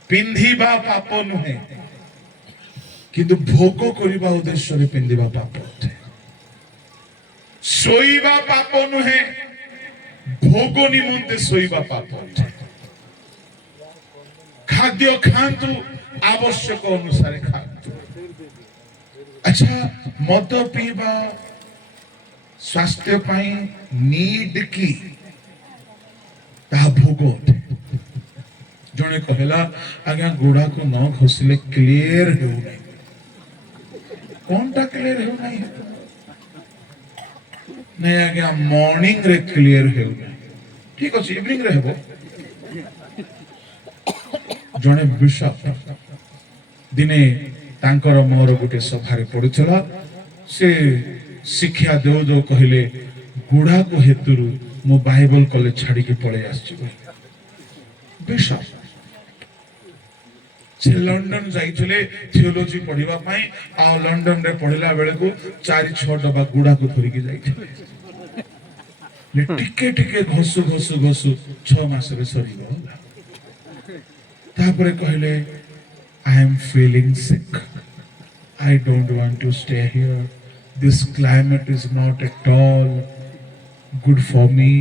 ପିନ୍ଧିବା ପାପ ନୁହେଁ, କିନ୍ତୁ ଭୋଗ କରିବା ଉଦ୍ଦେଶ୍ୟରେ ପିନ୍ଧିବା ପାପ ଅଟେ। ଶୋଇବା ପାପ ନୁହେଁ, ଭୋଗ ନିମନ୍ତେ ଶୋଇବା ପାପ ଅଟେ। ଖାଦ୍ୟ ଖାଆନ୍ତୁ, ଆବଶ୍ୟକ ଅନୁସାରେ ଖାଆନ୍ତୁ। ଆଚ୍ଛା, ମଦ ପିଇବା ସ୍ୱାସ୍ଥ୍ୟ ପାଇଁ ନିଡ୍ କି? ତାହା ଭୋଗ ଅଟେ। ଜଣେ କହିଲା ଆଜ୍ଞା ଗୋଡାକୁ ନ ଘଷିଲେ କ୍ଲିୟର ହେଉନାହିଁ। କଣଟା କ୍ଲିୟର ହେଉନାହିଁ? ନାଇଁ ଆଜ୍ଞା ମର୍ଣ୍ଣିଂ ରେ କ୍ଲିୟର ହେଉନାହିଁ। ଠିକ ଅଛି, ଇଭିନିଂ ରେ ହେବ। ଜଣେ ବିଶପ ଦିନେ ତାଙ୍କର ମୋର ଗୋଟେ ସଭାରେ ପଡୁଥିଲା। ସେ ଶିକ୍ଷା ଦେଉ ଦେଉ କହିଲେ ଗୁଡାକୁ ହେତୁରୁ ମୁଁ ବାଇବଲ କଲେଜ ଛାଡିକି ପଳେଇ ଆସିଛି। ବିଶପ ସେ ଲଣ୍ଡନ ଯାଇଥିଲେ ଥିଓଲୋଜି ପଢିବା ପାଇଁ, ଆଉ ଲଣ୍ଡନରେ ପଢିଲା ବେଳକୁ 4-6 ଡବା ଗୁଡାକୁ ଧରିକି ଯାଇଥିଲେ। ଟିକେ ଟିକେ ଘଷୁ ଘଷୁ ଘଷୁ 6 ମାସରେ ସରିଗଲା। ତାପରେ କହିଲେ I am feeling sick. I don't want to stay here. This climate is not at all good for me.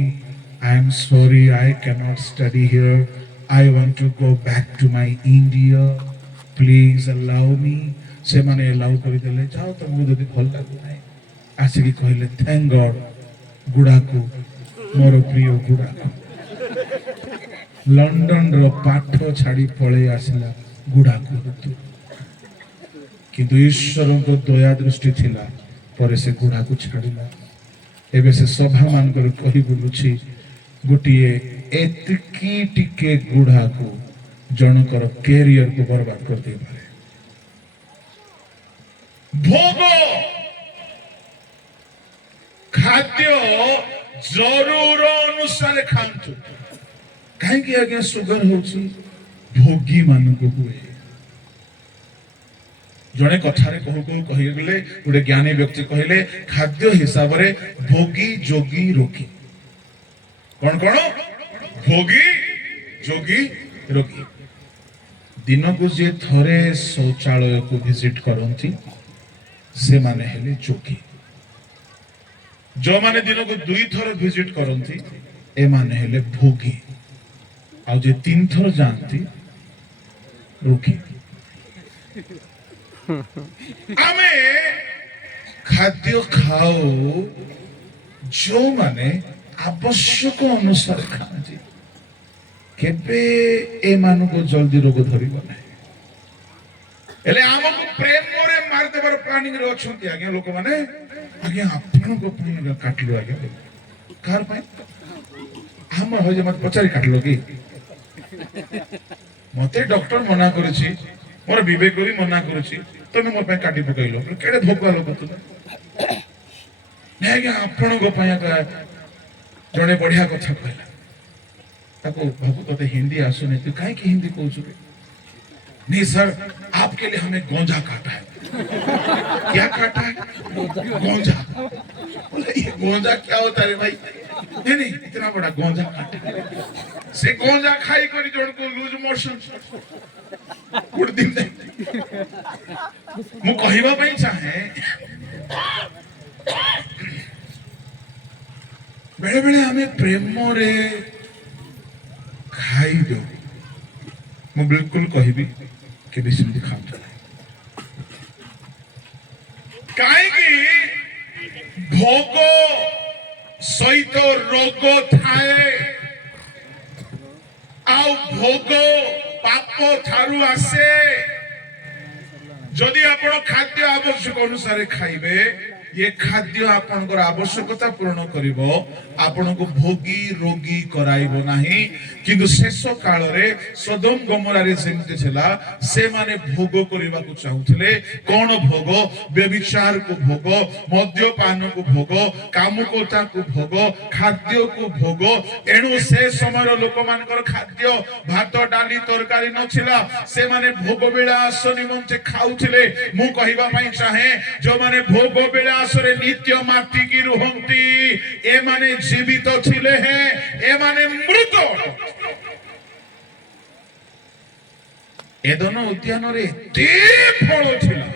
I am sorry, I cannot study here. I want to go back to my India. Please allow me. ସେମାନେ allow କରିଦେଲେ। ଯାଅ ତମକୁ ଯଦି ଭଲ ଲାଗୁନାହିଁ। ଆସିକି କହିଲେ thank God, ଗୁଡାକୁ ମୋର ପ୍ରିୟ ଗୁଡାକୁ ଲଣ୍ଡନର ପାଠ ଛାଡି ପଳେଇ ଆସିଲା ଗୁଡାକୁ। କିନ୍ତୁ ଈଶ୍ୱରଙ୍କ ଦୟା ଦୃଷ୍ଟି ଥିଲା, ପରେ ସେ ଗୁଡାକୁ ଛାଡିଲା। ଏବେ ସେ ସଭା ମାନଙ୍କର କହି ବୁଲୁଛି, ଗୋଟିଏ ଏତିକି ଟିକେ ଗୁଡାକୁ ଜଣଙ୍କର କ୍ୟାରିୟରକୁ ବର୍ବାଦ କରିଦେଇପାରେ। ଭୋଗ ଖାଦ୍ୟ ଜରୁର ଅନୁସାରେ ଖାଆନ୍ତୁ। କାହିଁକି ଆଜ୍ଞା ସୁଗର ହଉଛି? ଭୋଗୀ ମାନଙ୍କୁ ହୁଏ। ଜଣେ କଥାରେ କହୁ କହୁ କହିଗଲେ, ଗୋଟେ ଜ୍ଞାନୀ ବ୍ୟକ୍ତି କହିଲେ ଖାଦ୍ୟ ହିସାବରେ ଭୋଗୀ ଯୋଗୀ ରୋଗୀ। କଣ କଣ? ଭୋଗୀ ଯୋଗୀ ରୋଗୀ। ଦିନକୁ ଯିଏ ଥରେ ଶୌଚାଳୟକୁ ଭିଜିଟ କରନ୍ତି ସେମାନେ ହେଲେ ଯୋଗୀ। ଯୋଉମାନେ ଦିନକୁ 2 ଥର ଭିଜିଟ କରନ୍ତି ଏମାନେ ହେଲେ ଭୋଗୀ। ଆଉ ଯେ 3 ଥର ଯାଆନ୍ତି ରୋଗୀ। ଆମେ ଖାଦ୍ୟ ଖାଉ ଯୋଉମାନେ ଆବଶ୍ୟକ ଅନୁସାରେ ଖାଆନ୍ତି। କେବେ ଏମାନଙ୍କୁ ଜଲ୍ଦି ରୋଗ ଧରିବ ନାହିଁ। ହେଲେ ଆମକୁ ପ୍ରେମରେ ମାରିଦେବାର ପ୍ଲାନିଂ ରେ ଅଛନ୍ତି ଆଜ୍ଞା ଲୋକମାନେ। ଆଜ୍ଞା ଆପଣଙ୍କ ପାଇଁ କାଟିଲୁ ଆଜ୍ଞା। କାହାର ପାଇଁ? ଆମ ହଇଜେ ମତେ ପଚାରି କାଟିଲ କି? ମତେ ଡକ୍ଟର ମନା କରିଛି, ମୋର ବିବେକ ବି ମନା କରୁଛି, ତମେ ମୋ ପାଇଁ କାଟି ପକେଇଲ। କେଡେ ଭୋଗୁଆ ଲୋକ ତୁମେ। ନାଇଁ ଆଜ୍ଞା ଆପଣଙ୍କ ପାଇଁ ଜଣେ ବଢିଆ କଥା କହିଲା। ତାକୁ ବାବୁ तोते हिंदी आसुने, तू काहे की हिंदी कहू? नहीं सर, आपके लिए हमें गोंजा काटा है। क्या काटा है? गोंजा। बोले ये गोंजा क्या होता है भाई? नहीं नहीं, इतना बड़ा गोंजा काटा। से गोंजा खाई करी जोड़ को लूज मोशन गुड दिन दे। मु कहिबा पई चाहे बेले बेले हमें प्रेम रे खाई दो। मैं बिल्कुल कहबी कि बेसिंदी खाऊ कहीं भोग सहित रोग थाए। आउ भोग पाप थारु आसे। जदि आपण खाद्य आवश्यक अनुसार खाइबे ये खाद्य आपनकर आवश्यकता पूर्ण करिवो आपनको भोगी रोगी कराइबो नाही किंतु शेष काल रे सदम गमोरा रे जेमते छला से माने भोग करिबा को चाहुथिले कोन भोग व्यभिचार को भोग मद्यपान को भोग कामुकता को भोग खाद्य को भोग एणु से समय लोक मानकर खाद्य भात डाली तरकारी नथिला से माने भोग विलास निमंते खाउथिले मु कहिबा पई चाहे जो माने भोग विलास रे नित्य माटी की रुहंती ए माने जीवित थिले हैं ए माने मृत एदन उद्यान रे ते फल थिला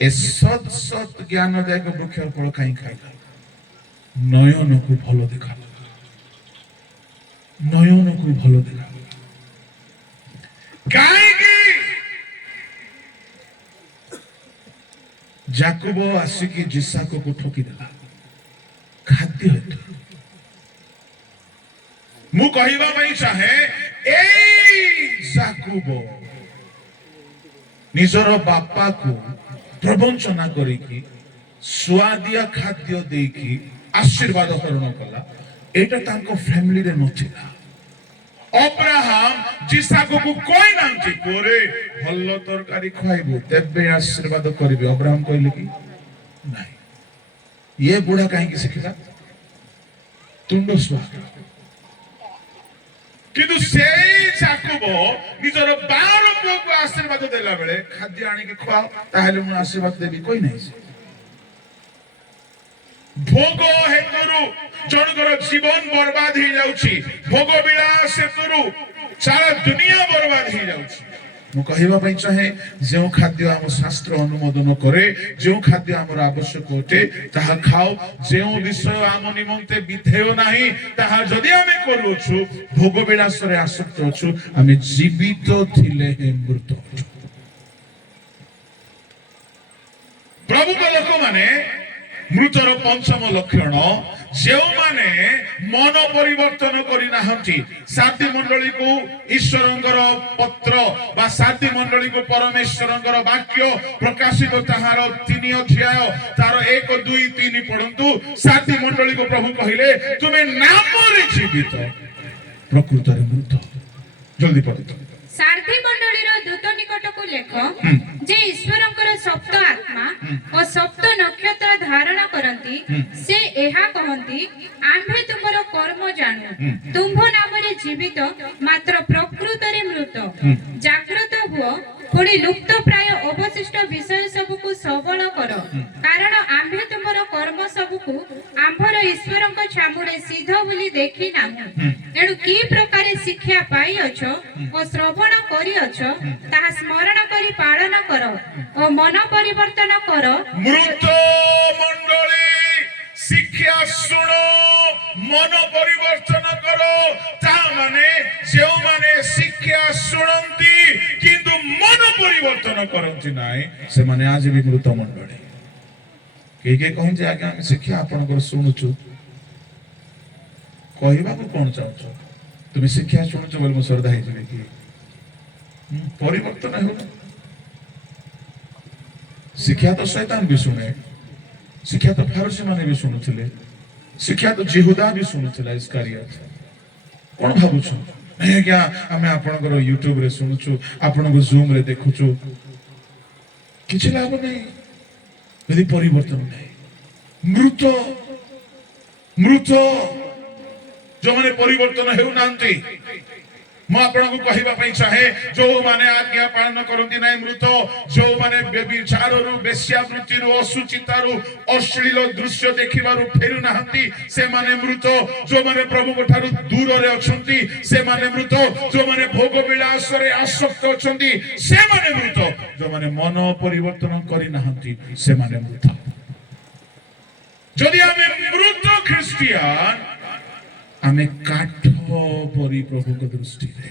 ए सत सत ज्ञानदायक वृक्ष फल काई खाइला नयन को भल देखा नयन को भल देखा काई जाकुब आसिकी जिसाको को ठोकी देला खाद्य हेतु मु कहिबा पई चाहे ए जाकुब निजर बापा को प्रवंचना करिकी स्वादिया खाद्य देकी आशीर्वाद करण कला एटा तांको फैमिली रे नथिला अब्राहम जिसाको को कोई नांची कोरे भल्लो तरकारी खाइबो तेबे आशीर्वाद करिबे अब्राहम कहले कि नहीं ये बुढ़ा काहे की सिखिला तुंड स्वाद किंतु से जाकुब निजर 12 पुओ को आशीर्वाद देला बेले खाद्य आनी के खवा ताहेले मु आशीर्वाद देबी कोई नहीं भोग हेतुरु जनकर जीवन बर्बाद हो जाउछि भोग विलास हेतुरु सारा दुनिया बर्बाद हो जाउछि मु कहिबा पई चाहे जे खाद्य हम शास्त्र अनुमोदन करे जे खाद्य हमर आवश्यक होते ताहा खाओ जे विषय आम निमंते विधेय नाही ताहा जदि आमे करूछु भोग विलास रे आसक्त होछु आमे जीवित थिले हे मृत प्रभु को लोक माने मृतर पंचम लक्षण जो माने मन परिवर्तन करी नाहंती साथी मंडली को ईश्वरंकर पत्र बा साथी मंडली को परमेश्वरंकर वाक्य प्रकाशित ताहार 3 अध्याय तार 1 2 3 पढंतु साथी मंडली को प्रभु कहिले तुमे नाम रे जीवित प्रकृत रे मृत जल्दी पढो सारथी मंडलीर दूत निकट को लेख जे ईश्वरंकर सप्त आत्मा और सप्त नक्षत्र धारण करंती से एहा कहंती आम्भे तुमरो कर्म जानु तुंभ नाम रे जीवित मात्र प्रकृत रे मृत जागृत हुओ पुणी लुप्त प्राय अवशिष्ट विषय सब को सबल कर कारण आम्भे तुमरो कर्म सब को आम्भर ईश्वरंक छामुरे सिद्ध बोली देखि नाहु एणु की प्रकार शिक्षा पाई अछो और श्रवण करी अछो ताहा स्मरण करी पालन कर और मन परिवर्तन कर मृत मंडली शिक्षा सुनो मन परिवर्तन करो ता माने जे माने शिक्षा सुनंती किंतु मन परिवर्तन करंती नाही से माने आज भी मृत मंडली के कहन जे आगे हम शिक्षा आपन कर सुनुछु कहबा को कोन चाहछो तुम शिक्षा सुनुछु बोल म श्रद्धा हे जेबे कि परिवर्तन हो शिक्षा तो शैतान भी सुने शिक्षा तो फारसी माने भी सुनुथिले शिक्षा तो जिहुदा भी सुनुथिला इस्कारियत कोन भाबुछु नहीं क्या हमें आपनकर YouTube रे सुनुछु आपनको Zoom रे देखुछु किछ लाभ नहीं यदि परिवर्तन नहीं मृत मृत जो माने परिवर्तन हेउ नांती म आपनको कहिबा पई चाहे जो माने आज्ञा पालन करंती नाही मृत जो माने व्यभिचाररु वेश्यावृत्तिरु असुचितारु अश्लील दृश्य देखिबारु फेरु नाहंती से माने मृत जो माने प्रभु कोठारु दूर रे अछंती से माने मृत जो माने भोग विलास रे आसक्त अछंती से माने मृत जो माने मन परिवर्तन करि नाहंती से माने मृत जदि आमे मृत ख्रिस्टियन आमे काठ परी प्रभु को दृष्टि रे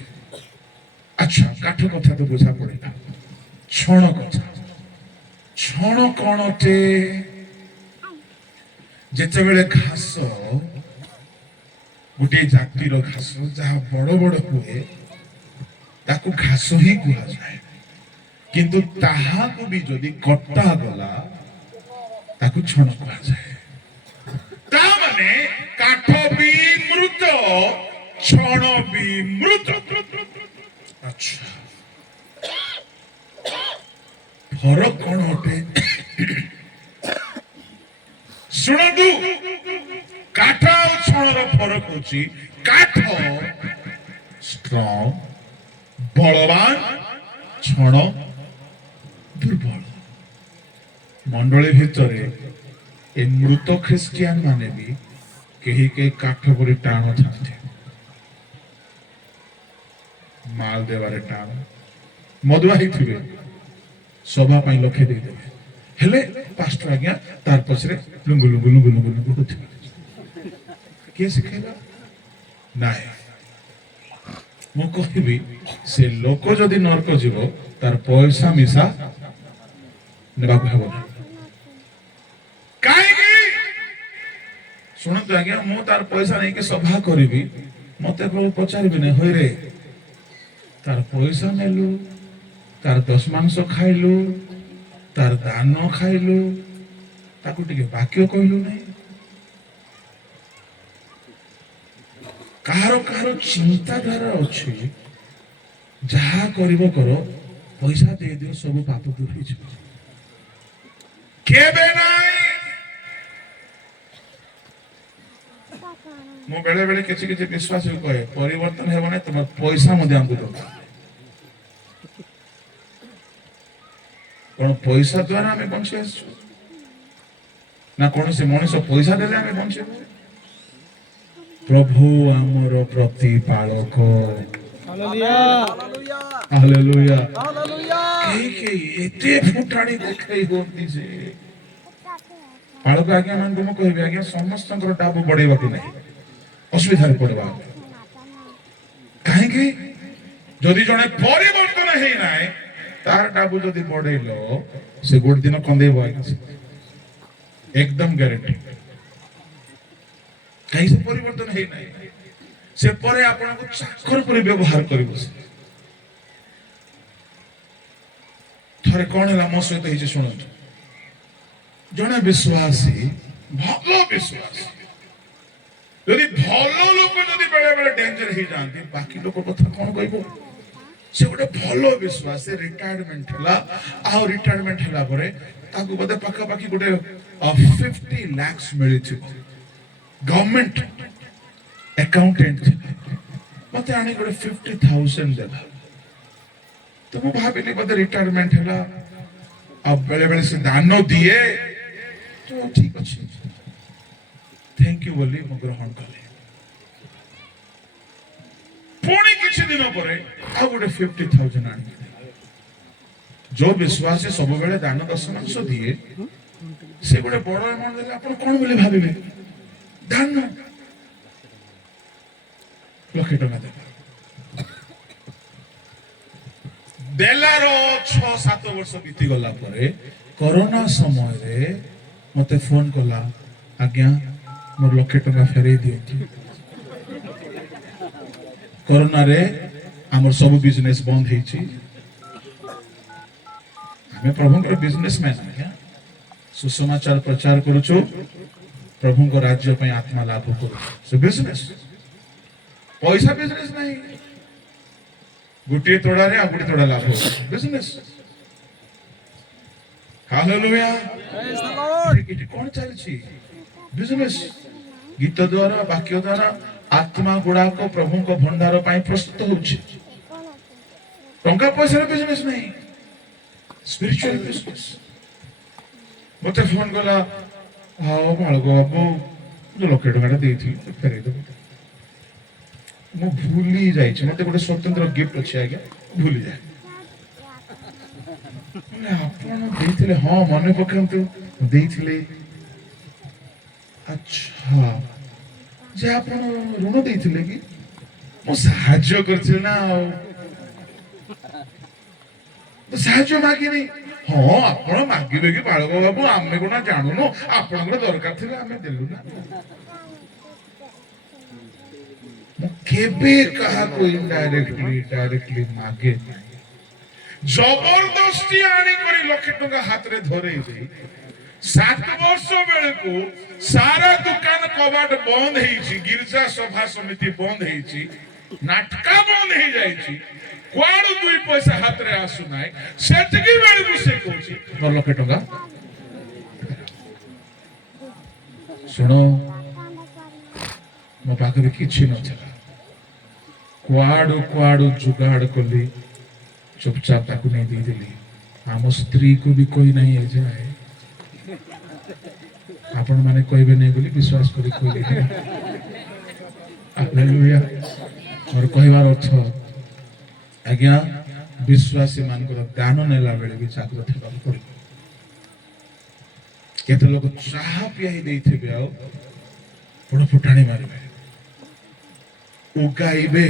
अच्छा काठ कथा तो बुझा पड़ेगा क्षण कथा क्षण कोनटे जेते बेले घास गोटे जातिर घास जहा बड़ बड़ हुए ताकू घास ही कुहा जाए किंतु ताहा को भी जदि कटा गला ତାକୁ ଛଣ କୁହାଯାଏ। ତା ମାନେ କାଠ ବି ମୃତ, ଛଣ ବି ମୃତ। ଆଚ୍ଛା, ଫରକ କଣ ଅଟେ? ଶୁଣନ୍ତୁ, କାଠ ଆଉ ଛଣର ଫରକ ହଉଛି କାଠ ଷ୍ଟ୍ରଙ୍ଗ, ବଳବାନ, ଛଣ ଦୁର୍ବଳ। ମଣ୍ଡଳୀ ଭିତରେ ଏ ମୃତ ଖ୍ରୀଷ୍ଟିଆନ ମାନେ ବି କେହି କେହି କାଠ ପରି ଟାଣ ଥାନ୍ତି, ମାଲ ଦେବାରେ ଟାଣ, ମଦୁଆ ହେଇଥିବେ, ସଭା ପାଇଁ ଲକ୍ଷେ ଦେଇଦେବେ, ହେଲେ ପାଷ୍ଟର ଆଜ୍ଞା ତାର ପଛରେ Lungu Lungu Lungu Lungu Lungu ହଉଥିବେ। କିଏ ଶିଖେଇଲା? ନାଇଁ, ମୁଁ କହିବି ସେ ଲୋକ ଯଦି ନର୍କ ଯିବ ତାର ପଇସା ମିଶା ନେବାକୁ ହେବ ନା। କାହିଁକି? ଶୁଣନ୍ତୁ ଆଜ୍ଞା, ମୁଁ ତାର ପଇସା ନେଇକି ସଭା କରିବି, ମତେ ପଚାରିବି ନାହିଁ, ହଇରେ ତାର ପଇସା ନେଲୁ, ତାର ଦଶମାଂଶ ଖାଇଲୁ, ତାର ଦାନ ଖାଇଲୁ, ତାକୁ ଟିକେ ବାକ୍ୟ କହିଲୁ ନାହିଁ। କାହାର କାହାର ଚିନ୍ତାଧାରା ଅଛି, ଯାହା କରିବ କର, ପଇସା ଦେଇଦିଅ, ସବୁ ପାପ ଦୂର ହେଇଯିବ। କେବେ ନାହିଁ। ମୁଁ ବେଳେ ବେଳେ କିଛି କିଛି ବିଶ୍ୱାସ କହେ, ପରିବର୍ତ୍ତନ ହେବ ନାହିଁ, ତମର ପଇସା ମଧ୍ୟ ଆମକୁ ଦବ। କଣ ପଇସା ଦ୍ୱାରା ଆମେ ବଞ୍ଚି ଆସିଛୁ ନା କୌଣସି ମଣିଷ ପଇସା ଦେଲେ ଆମେ ବଞ୍ଚିବୁ? ପ୍ରଭୁ ଆମର ପ୍ରତିପାଳକ। ହାଲେଲୁୟା। କେହି ଏତେ ଫୁଟାଣି ଦେଖାଇ ହୁଅନ୍ତି ଯେ ପାଳକ ଆଜ୍ଞା ମାନଙ୍କୁ ମୁଁ କହିବି, ଆଜ୍ଞା ସମସ୍ତଙ୍କର ଡାବୁ ବଢେଇବାକୁ ନାହିଁ, ଅସୁବିଧାରେ ପଡିବା। କାହିଁକି? ଯଦି ଜଣେ ପରିବର୍ତ୍ତନ ହେଇନାହିଁ, ତାର ଡାବୁ ଯଦି ବଢେଇଲ, ସେ ଗୋଟେ ଦିନ କନ୍ଦେଇବ ଆଜ୍ଞା, ଏକଦମ ଗ୍ୟାରେଣ୍ଟି। କାହିଁ ସେ ପରିବର୍ତ୍ତନ ହେଇନାହିଁ, ସେ ପରେ ଆପଣଙ୍କୁ ଚାକର କରି ବ୍ୟବହାର କରିବ। ଥରେ କଣ ହେଲା ମୋ ସହିତ ହେଇଛି ଶୁଣନ୍ତୁ। ଜଣେ ବିଶ୍ୱାସୀ, ଭଲ ବିଶ୍ୱାସୀ, ଯଦି ଭଲ ଲୋକ ଯଦି ବେଳେ ବେଳେ ଡେଞ୍ଜର ହେଇଯାଆନ୍ତି, ବାକି ଲୋକ କଥା କଣ କହିବ? ସେ ଗୋଟେ ଭଲ ବିଶ୍ୱାସୀ, ରିଟାୟାରମେଣ୍ଟ ହେଲା, ଆଉ ରିଟାୟାରମେଣ୍ଟ ହେଲା ପରେ ତାକୁ ବୋଧେ ପାଖାପାଖି ଗୋଟେ 50 ଲାକ୍ସ ମିଳିଥିବ। ଗଭର୍ଣ୍ଣମେଣ୍ଟ ଆକାଉଣ୍ଟାଣ୍ଟ ଥିଲା, ମତେ ଆଣି ଗୋଟେ 50,000 ଦେଲା। ତ ମୁଁ ଭାବିଲି ବୋଧେ ରିଟାୟାରମେଣ୍ଟ ହେଲା, ଆଉ ବେଳେ ବେଳେ ସେ ଦାନ ଦିଏ, ତ ଠିକ ଅଛି, ଥ୍ୟାଙ୍କ ୟୁ ବୋଲି ମୁଁ ଗ୍ରହଣ କଲି। ପୁଣି କିଛି ଦିନ ପରେ ଆଉ ଗୋଟେ 50,000 ଆଣି। ଯୋଉ ବିଶ୍ୱାସୀ ସବୁବେଳେ ଦାନ ଦଶମାଂଶ ଦିଏ, ସେ ଗୋଟେ ବଡ ଆମାଉଣ୍ଟ ଦେଲେ ଆପଣ କଣ ବୋଲି ଭାବିବେ? ଦାନ। ଲକ୍ଷେ ଟଙ୍କା ଦେଲା, ଦେଲାର 6-7 ବର୍ଷ ବିତିଗଲା ପରେ କରୋନା ସମୟରେ ମତେ ଫୋନ କଲା, ଆଜ୍ଞା ମୋର ଲକ୍ଷେ ଟଙ୍କା ଫେରେଇ ଦିଅନ୍ତୁ। କରୋନାରେ ଆମର ସବୁ ବିଜନେସ ବନ୍ଦ ହେଇଛି। ଆମେ ପ୍ରଭୁଙ୍କର ବିଜନେସମ୍ୟାନ, ଆଜ୍ଞା ସୁସମାଚାର ପ୍ରଚାର କରୁଛୁ, ପ୍ରଭୁଙ୍କ ରାଜ୍ୟ ପାଇଁ ଆତ୍ମା ଲାଭ କରୁଛୁ। ସେ ବିଜନେସ, ପଇସା ବିଜନେସ ନାହିଁ। ଗୋଟିଏ ତୋଡ଼ାରେ ଆଉ ଗୋଟିଏ ତୋଡ଼ା ଲାଭ, ବିଜନେସ। ହାଲେଲୁୟା। ଏଠି କଣ ଚାଲିଛି? ବିଜନେସ। ଗୀତ ଦ୍ୱାରା, ବାକ୍ୟ ଦ୍ୱାରା ଆତ୍ମା ଗୁଡାକ ପ୍ରଭୁଙ୍କ ଭଣ୍ଡାର ପାଇଁ ପ୍ରସ୍ତୁତ ହଉଛି। ଟଙ୍କା ପଇସାର ବିଜନେସ ନାହିଁ, ସ୍ପିରିଚୁଆଲ ବିଜନେସ। ମତେ ଫୋନ କଲା, ହଉ ବାଳକ ବାବୁ, ଯୋଉ ଲକ୍ଷେ ଟଙ୍କାଟା ଦେଇଥିଲି ଫେରେଇ ଦେବ। ମୁଁ ଭୁଲି ଯାଇଛି, ମତେ ଗୋଟେ ସ୍ୱତନ୍ତ୍ର ଗିଫ୍ଟ ଅଛି ଆଜ୍ଞା, ଭୁଲି ଯାଏ। ଆପଣ ଦେଇଥିଲେ? ହଁ ମନେ ପକାନ୍ତୁ, ଦେଇଥିଲେ। ଆଚ୍ଛା, ଯେ ଆପଣ ଋଣ ଦେଇଥିଲେ କି? ମୁଁ ସାହାଯ୍ୟ କରିଥିଲି ନା, ଆଉ ସାହାଯ୍ୟ ମାଗିନି। ହଁ ଆପଣ ମାଗିବେ କି ବାଳକ ବାବୁ, ଆମେ କଣ ଜାଣୁନୁ, ଆପଣଙ୍କର ଦରକାର ଥିଲା ଆମେ ଦେଲୁ ନା। ମୁଁ କେବେ କାହାକୁ ଇନଡାଇରେକ୍ଟଲି ଡାଇରେକ୍ଟଲି ମାଗେ ନାହିଁ। ଜବରଦସ୍ତି ଆଣିକରି ଲକ୍ଷେ ଟଙ୍କା ହାତରେ ଧରେଇ ଦେଇ 7 ବର୍ଷ ବେଳକୁ ସାରା ଦୋକାନ କବାଟ ବନ୍ଦ ହେଇଛି, ଗିର୍ଜା ସଭା ସମିତି ବନ୍ଦ ହେଇଛି, ନାଟକା ବନ୍ଦ ହେଇଯାଇଛି, କୁଆଡୁ 2 ପଇସା ହାତରେ ଆସୁନାହିଁ, ସେତିକି ବେଳକୁ ସେ କହୁଛି 9 ଲକ୍ଷ ଟଙ୍କା। ଶୁଣ, ମୋ ପାଖରେ କିଛି ନଥିଲା, କୁଆଡୁ କୁଆଡୁ जुगाड़ कली, चुपचाप ताकू नहीं ଦେଇଦେଲି। ଆମ ସ୍ତ୍ରୀକୁ ବି କହି ନାହିଁ ଏ ଯାଏ, ଆପଣ ମାନେ କହିବେ ନାହିଁ ବୋଲି ବିଶ୍ୱାସ କରି କହିଲି। ହାଲେଲୁୟା। ମୋର କହିବାର ଅର୍ଥ, ଆଜ୍ଞା, ବିଶ୍ୱାସୀ ମାନଙ୍କର ଦାନ ନେଲା ବେଳେ ବି ଜାଗ୍ରତ ହେବାକୁ ପଡିବ। କେତେ ଲୋକ ଚାହା ପିଆଇ ଦେଇଥିବେ, ଆଉ ବଡ ଫୁଟାଣି ମାରିବେ, ଉଗାଇବେ।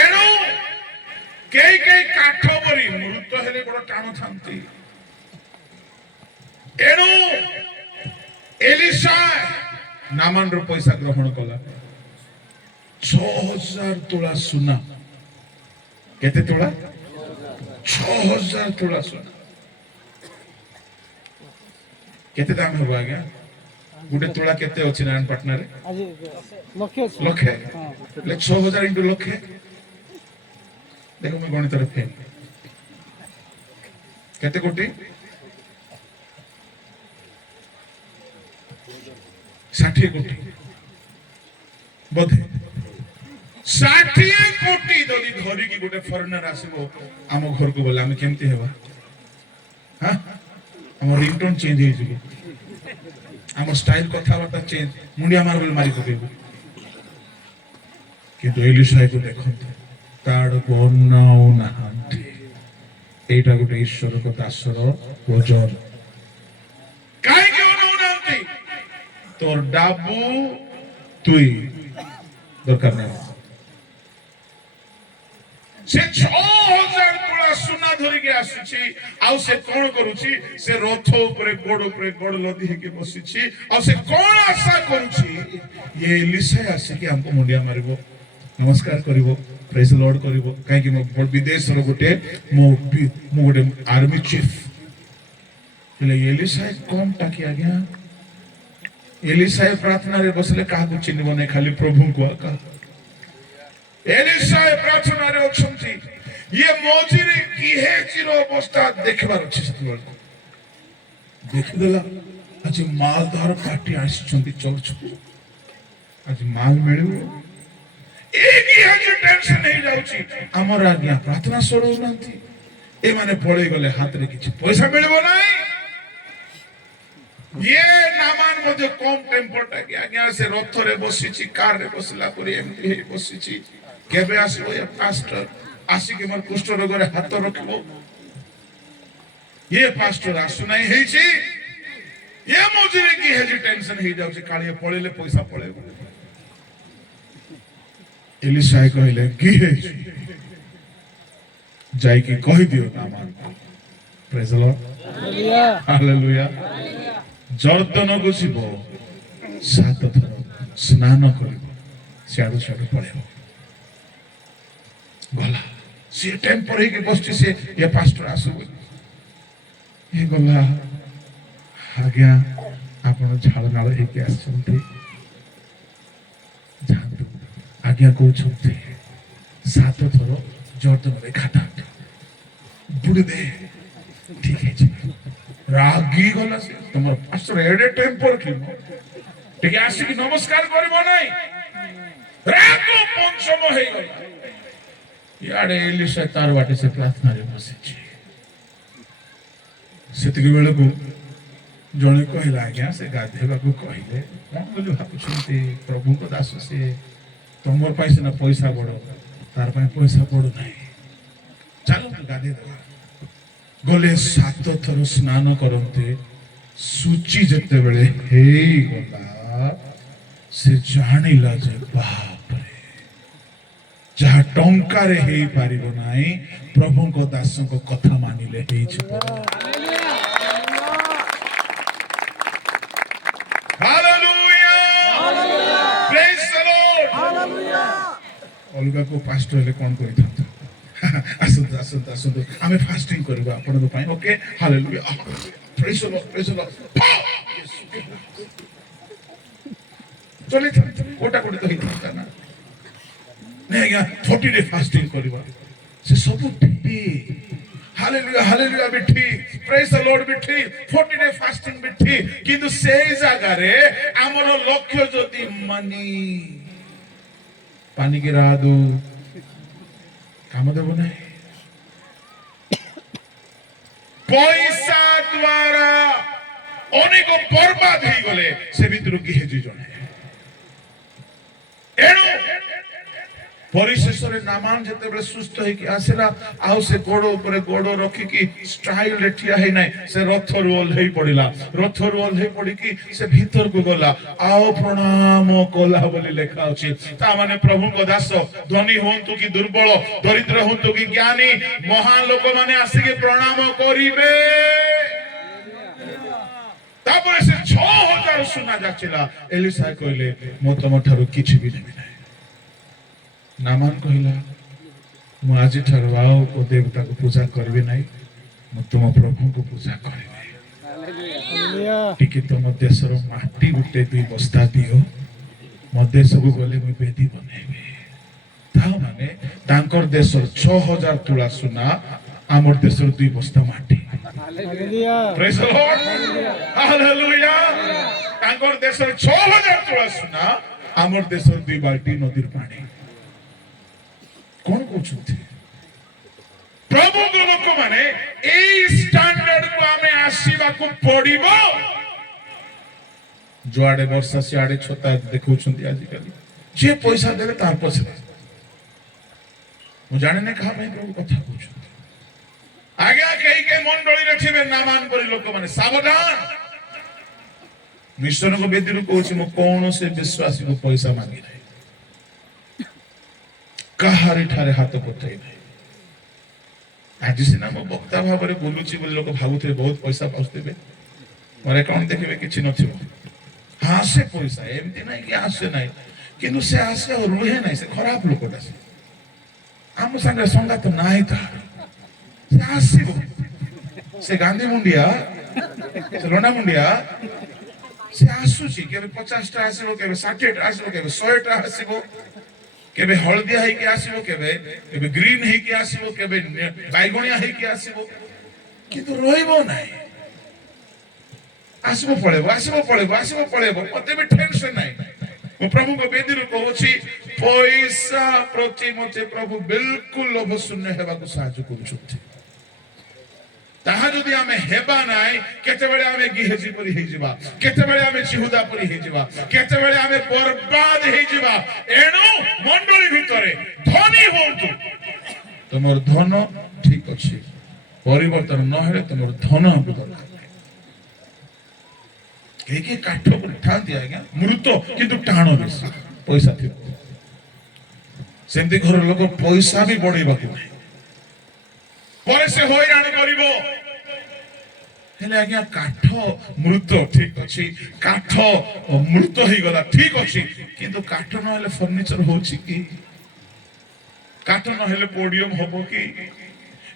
ଏଣୁ କେହି କେହି କାଠ ପରି ମୃତ ହେଲେ ବଡ ଟାଣ ଥାନ୍ତି। ଏଣୁ ଏଲିଶା ନାମାନର ପଇସା ଗ୍ରହଣ କଲା, 6000 ତୋଳା ସୁନା। କେତେ ତୋଳା? 6000 ତୋଳା ସୁନା। କେତେ ଦାମ ହେବ ଆଜ୍ଞା? ଗୋଟେ ତୋଳା କେତେ ଅଛି ନାରାୟଣପାଟଣାରେ? ଲକ୍ଷେ। 6000 ଇଣ୍ଟୁ ଲକ୍ଷେ, ଦେଖ ମୁଁ ଗଣିତର ଫେଲ। କେତେ କୋଟି? 60 କୋଟି ବୋଧେ। 60 କୋଟି ଯଦି ଧରିକି ଗୋଟେ ଫରେନର ଆସିବ ଆମ ଘରକୁ ବୋଲେ ଆମେ କେମିତି ହେବା? ଆମ ରିଙ୍ଗଟୋନ ଚେଞ୍ଜ ହେଇଯିବ, ଆମ ଷ୍ଟାଇଲ କଥାବାର୍ତ୍ତା ଚେଞ୍ଜ, ମୁଣ୍ଡିଆ ମାର ବୋଲି ମାରି ପକେଇବ। କିନ୍ତୁ ଏଲିଶାକୁ ଦେଖନ୍ତୁ, ତା ଆଡକୁ ଅନାଉ ନାହାନ୍ତି। ଏଇଟା ଗୋଟେ ଈଶ୍ୱରଙ୍କ ଦାସର ଓଜନ। କାହିଁକି ଅନାଉ ନାହାନ୍ତି? তোর ডাবু তুই দরকার নেই। সে 6000 তোলা ସୁନା ଧରିକି ଆସୁଛି, ଆଉ ସେ କଣ କରୁଛି? ସେ ରଥ ଉପରେ ଗୋଡ ଲଦି ହେଇକି ବସିଛି, ଆଉ ସେ କଣ ଆଶା କରୁଛି? ଇଏ ଏଲିଶା ଆସିକି ଆମକୁ ମୁଣ୍ଡିଆ ମାରିବ, ନମସ୍କାର କରିବ, ପ୍ରେଜ ଲର୍ଡ କରିବ। କାହିଁକି? ମୁଁ ବିଦେଶର ଗୋଟେ ମୁଁ ଗୋଟେ ଆର୍ମି ଚିଫ। ହେଲେ ଏଲିଶା କମ ଟାକି ଆଜ୍ଞା। ଏଲିଶା ପ୍ରାର୍ଥନାରେ ବସିଲେ କାହାକୁ ଚିହ୍ନିବ ନାହିଁ, ଖାଲି ପ୍ରଭୁଙ୍କୁ ଆକା। ଏଲିଶା ପ୍ରାର୍ଥନାରେ ଅଛନ୍ତି, ଇଏ ମଝିରେ ଗିହେଜିର ଅବସ୍ଥା ଦେଖିବାର ଅଛି। ସେତେବେଳକୁ ଦେଖିଦେଲା, ଆଜି ମାଲଦାର ପାର୍ଟି ଆସିଛନ୍ତି ଚର୍ଚ୍ଚକୁ, ଆଜି ମାଲ ମିଳିବ। ଏ ଗିହେଜି ଟେନସନ ହେଇଯାଉଛି, ଆମର ଆଜ୍ଞା ପ୍ରାର୍ଥନା ସରୁନାହାନ୍ତି, ଏମାନେ ପଳେଇ ଗଲେ ହାତରେ କିଛି ପଇସା ମିଳିବ ନାହିଁ। ये नामान मध्य कम टेम्पर टाकी आज्ञा से रथरे बसिछि, कार रे बसला परी एमती हे बसिछि। केबे आसबो ये पास्टर? आसी के मोर कुष्ठ रोगरे हाथ रखबो। ये पास्टर आसु नाही हेछि, ये मजुरी की हेजि टेंशन हे जाउछि, कालिए पळेले पैसा पळेबो। एलिशा कहले की हेछि, जाई की कहि दियो नामान। Praise the lord, hallelujah. Jordan को जीव 7 थर स्नान कर सियाड़ू सियाड़ू पड़ेब गला। सी टेम्पर ही बस से ये पास्टर आसु ये गला, आज्ञा आप झाड़ नाल होती जातु, आज्ञा कहते 7 थर जर्दन घाटा बुड़ी दे, ठीक है। रागी गला से तुम पास्टर एडे टेम्पर की टिके आसी की नमस्कार करबो नाही, रागो पंचम हे गला। याडे एलिशा तार बाटे से प्रार्थना रे बसिछि। सेतिक बेलको जणे कहला, आज्ञा से गाधेबा को कहले कोन बोली भाबुछंती, प्रभु को दास से तमर पैसा ना पैसा बड़ो, तार पय पैसा बड़ो नाही, चलो गाधे दे। गले 7 थर स्नान करते, सूची जिते बेले हे गला, से जानिला जे बाप रे, जहा टंका रे हे पारिबो नाही, प्रभु को दास को कथा मानिले हे छिबो। Hallelujah, praise the lord. Hallelujah. अलगा को पास्टर ले कोन करि थांतो, ଆସନ୍ତୁ ଆସନ୍ତୁ ଆସନ୍ତୁ ଆମେ ଫାଷ୍ଟିଂ କରିବୁ ଆପଣଙ୍କ ପାଇଁ ଓକେ ହାଲେଲୁୟା ପ୍ରେଜ୍ ଦ ଲର୍ଡ ପ୍ରେଜ୍ ଦ ଲର୍ଡ ଚଲେ କୋଟା କୋଟି ତ ହେଇଥାନ୍ତା ନା ନାଇଁ ଆଜ୍ଞା 40 ଡେ ଫାଷ୍ଟିଂ କରିବା ସେ ସବୁ ଠିକ୍ ହାଲେଲୁୟା ହାଲେଲୁୟା ବି ଠିକ୍ ପ୍ରେଜ୍ ଦ ଲର୍ଡ ବି ଠିକ୍ 40 ଡେ ଫାଷ୍ଟିଂ ବି ଠିକ୍ କିନ୍ତୁ ସେଇ ଜାଗାରେ ଆମର ଲକ୍ଷ୍ୟ ଯଦି ମାନି ପାନିକି ରାଦୁ କାମ ଦେବ ନାହିଁ ପଇସା ଦ୍ୱାରା ଅନେକ ବର୍ବାଦ ହେଇଗଲେ ସେ ଭିତରୁ କିଏ ଜଣେ ଏଣୁ ପରିଶେଷରେ ନାମାନ ଯେତେବେଳେ ସୁସ୍ଥ ହେଇକି ଆସିଲା ଆଉ ସେ ଗୋଡ ଉପରେ ଗୋଡ ରଖିକି ଷ୍ଟାଇଲରେ ଠିଆ ହେଇନାହିଁ ସେ ରଥରୁ ଓହ୍ଲେଇ ପଡିଲା ରଥରୁ ଓହ୍ଲେଇ ପଡିକି ସେ ଭିତରକୁ ଗଲା ଆଉ ପ୍ରଣାମ କଲା ବୋଲି ଲେଖା ଅଛି ତା ମାନେ ପ୍ରଭୁଙ୍କ ଦାସ ଧନୀ ହୁଅନ୍ତୁ କି ଦୁର୍ବଳ ଦରିଦ୍ର ହୁଅନ୍ତୁ କି ଜ୍ଞାନୀ ମହାନ ଲୋକମାନେ ଆସିକି ପ୍ରଣାମ କରିବେ ତାପରେ ସେ 6000 ସୁନା ଯାଚିଲା ଏଲିସା କହିଲେ ମୁଁ ତମ ଠାରୁ କିଛି ବି ନେବି ନାହିଁ ନାମାନ କହିଲା ମୁଁ ଆଜି ଠାରୁ ଆଉ ଦେବତାକୁ ପୂଜା କରିବି ନାହିଁ ମୁଁ ତୁମ ପ୍ରଭୁଙ୍କୁ ପୂଜା କରିବି ଟିକେ ତମ ଦେଶର ମାଟି ଗୋଟେ 2 ବସ୍ତା ଦିଅ ମୋ ଦେଶକୁ ଗଲେ ମୁଁ ବେଦୀ ବନେଇବି ତା ମାନେ ତାଙ୍କର ଦେଶର 6000 ତୁଳା ସୁନା ଆମର ଦେଶର 2 ବସ୍ତା ମାଟି ପ୍ରେଜ୍ ଦ ଲର୍ଡ ହାଲେଲୁୟା ତାଙ୍କର ଦେଶର 6000 ତୁଳା ସୁନା ଆମର ଦେଶର 2 ବାଲ୍ଟି ନଦୀର ପାଣି କଣ କହୁଛନ୍ତି ପ୍ରଭୁଙ୍କ ଲୋକମାନେ ଏଇ ଷ୍ଟାଣ୍ଡାର୍ଡକୁ ଆମେ ଆସିବାକୁ ପଡିବ ଯୁଆଡେ ବର୍ଷା ସିଆଡେ ଛତା ଦେଖଉଛନ୍ତି ଆଜିକାଲି ଯିଏ ପଇସା ଦେଲେ ତାର ପଛରେ ମୁଁ ଜାଣିନି କାହା ପାଇଁ ପ୍ରଭୁ କଥା କହୁଛନ୍ତି ଆଜ୍ଞା କେହି ମଣ୍ଡଳୀରେ ଥିବେ ନାମାନ କରି ଲୋକମାନେ ସାବଧାନ ମିଶନଙ୍କ ବେଦୀରୁ କହୁଛି ମୁଁ କୌଣସି ବିଶ୍ୱାସୀକୁ ପଇସା ମାଗି ନାହିଁ କାହାରି ଠାରେ ହାତ ପଠେଇ ନାହିଁ ଆଜି ସିନା ମୁଁ ବକ୍ତା ଭାବରେ ବୁଲୁଛି ବୋଲି ଲୋକ ଭାବୁଥିବେ ବହୁତ ପଇସା ପାଉଥିବେ ମୋର ଆକାଉଣ୍ଟ ଦେଖିବେ କିଛି ନଥିବ ଆସେ ପଇସା ଏମିତି ନାହିଁ କି ଆସେ ନାହିଁ କିନ୍ତୁ ସେ ଆସେ ଆଉ ରୁହେ ନାହିଁ ସେ ଖରାପ ଲୋକଟା ସେ ଆମ ସାଙ୍ଗରେ ସଙ୍ଗାତ ନାହିଁ ତାହାର ସେ ଆସିବ ସେ ଗାନ୍ଧୀ ମୁଣ୍ଡିଆ ସେ ଲଣ୍ଡା ମୁଣ୍ଡିଆ ସେ ଆସୁଛି କେବେ 50ଟା ଆସିବ କେବେ 60ଟା ଆସିବ କେବେ 100ଟା ଆସିବ କେବେ ହଳଦିଆ ହେଇକି ଆସିବ କେବେ ଗ୍ରୀନ ହେଇକି ଆସିବ କେବେ ବାଇଗଣିଆ ହେଇକି ଆସିବ କିନ୍ତୁ ରହିବ ନାହିଁ ଆସିବ ପଳେଇବ ଆସିବ ପଳେଇବ ଆସିବ ପଳେଇବ ମତେ ବି ଟେନସନ ନାହିଁ ମୁଁ ପ୍ରଭୁଙ୍କ ବେଦୀରୁ କହୁଛି ପଇସା ପ୍ରତି ମତେ ପ୍ରଭୁ ବିଲକୁଲ ଲୋଭ ଶୂନ୍ୟ ହେବାକୁ ସାହାଯ୍ୟ କରୁଛନ୍ତି ତାହା ଯଦି ଆମେ ହେବା ନାହିଁ କେତେବେଳେ ଆମେ ଗିହେଜି ପରି ହେଇଯିବା କେତେବେଳେ ଆମେ ଚିହୁଦା ପରି ହେଇଯିବା କେତେବେଳେ ଆମେ ବର୍ବାଦ ହେଇଯିବା ଏଣୁ ମଣ୍ଡଳୀ ଭିତରେ ଧନୀ ହୁଅନ୍ତୁ ତମର ଧନ ଠିକ ଅଛି ପରିବର୍ତ୍ତନ ନହେଲେ ତମର ଧନ ଦରକାର କେହି କାଠ ଉଠାନ୍ତି ଆଜ୍ଞା ମୃତ କିନ୍ତୁ ଟାଣ ବେଶୀ ପଇସା ଥିବ ସେମିତି ଘର ଲୋକ ପଇସା ବି ବଢେଇବାକୁ ନାହିଁ ପରେ ସେ ହଇରାଣ କରିବ ହେଲେ ଆଜ୍ଞା କାଠ ମୃତ ଠିକ ଅଛି କାଠ ମୃତ ହେଇଗଲା ଠିକ ଅଛି କିନ୍ତୁ କାଠ ନହେଲେ ଫର୍ଣ୍ଣିଚର ହଉଛି କି କାଠ ନହେଲେ ପୋଡିୟମ ହବ କି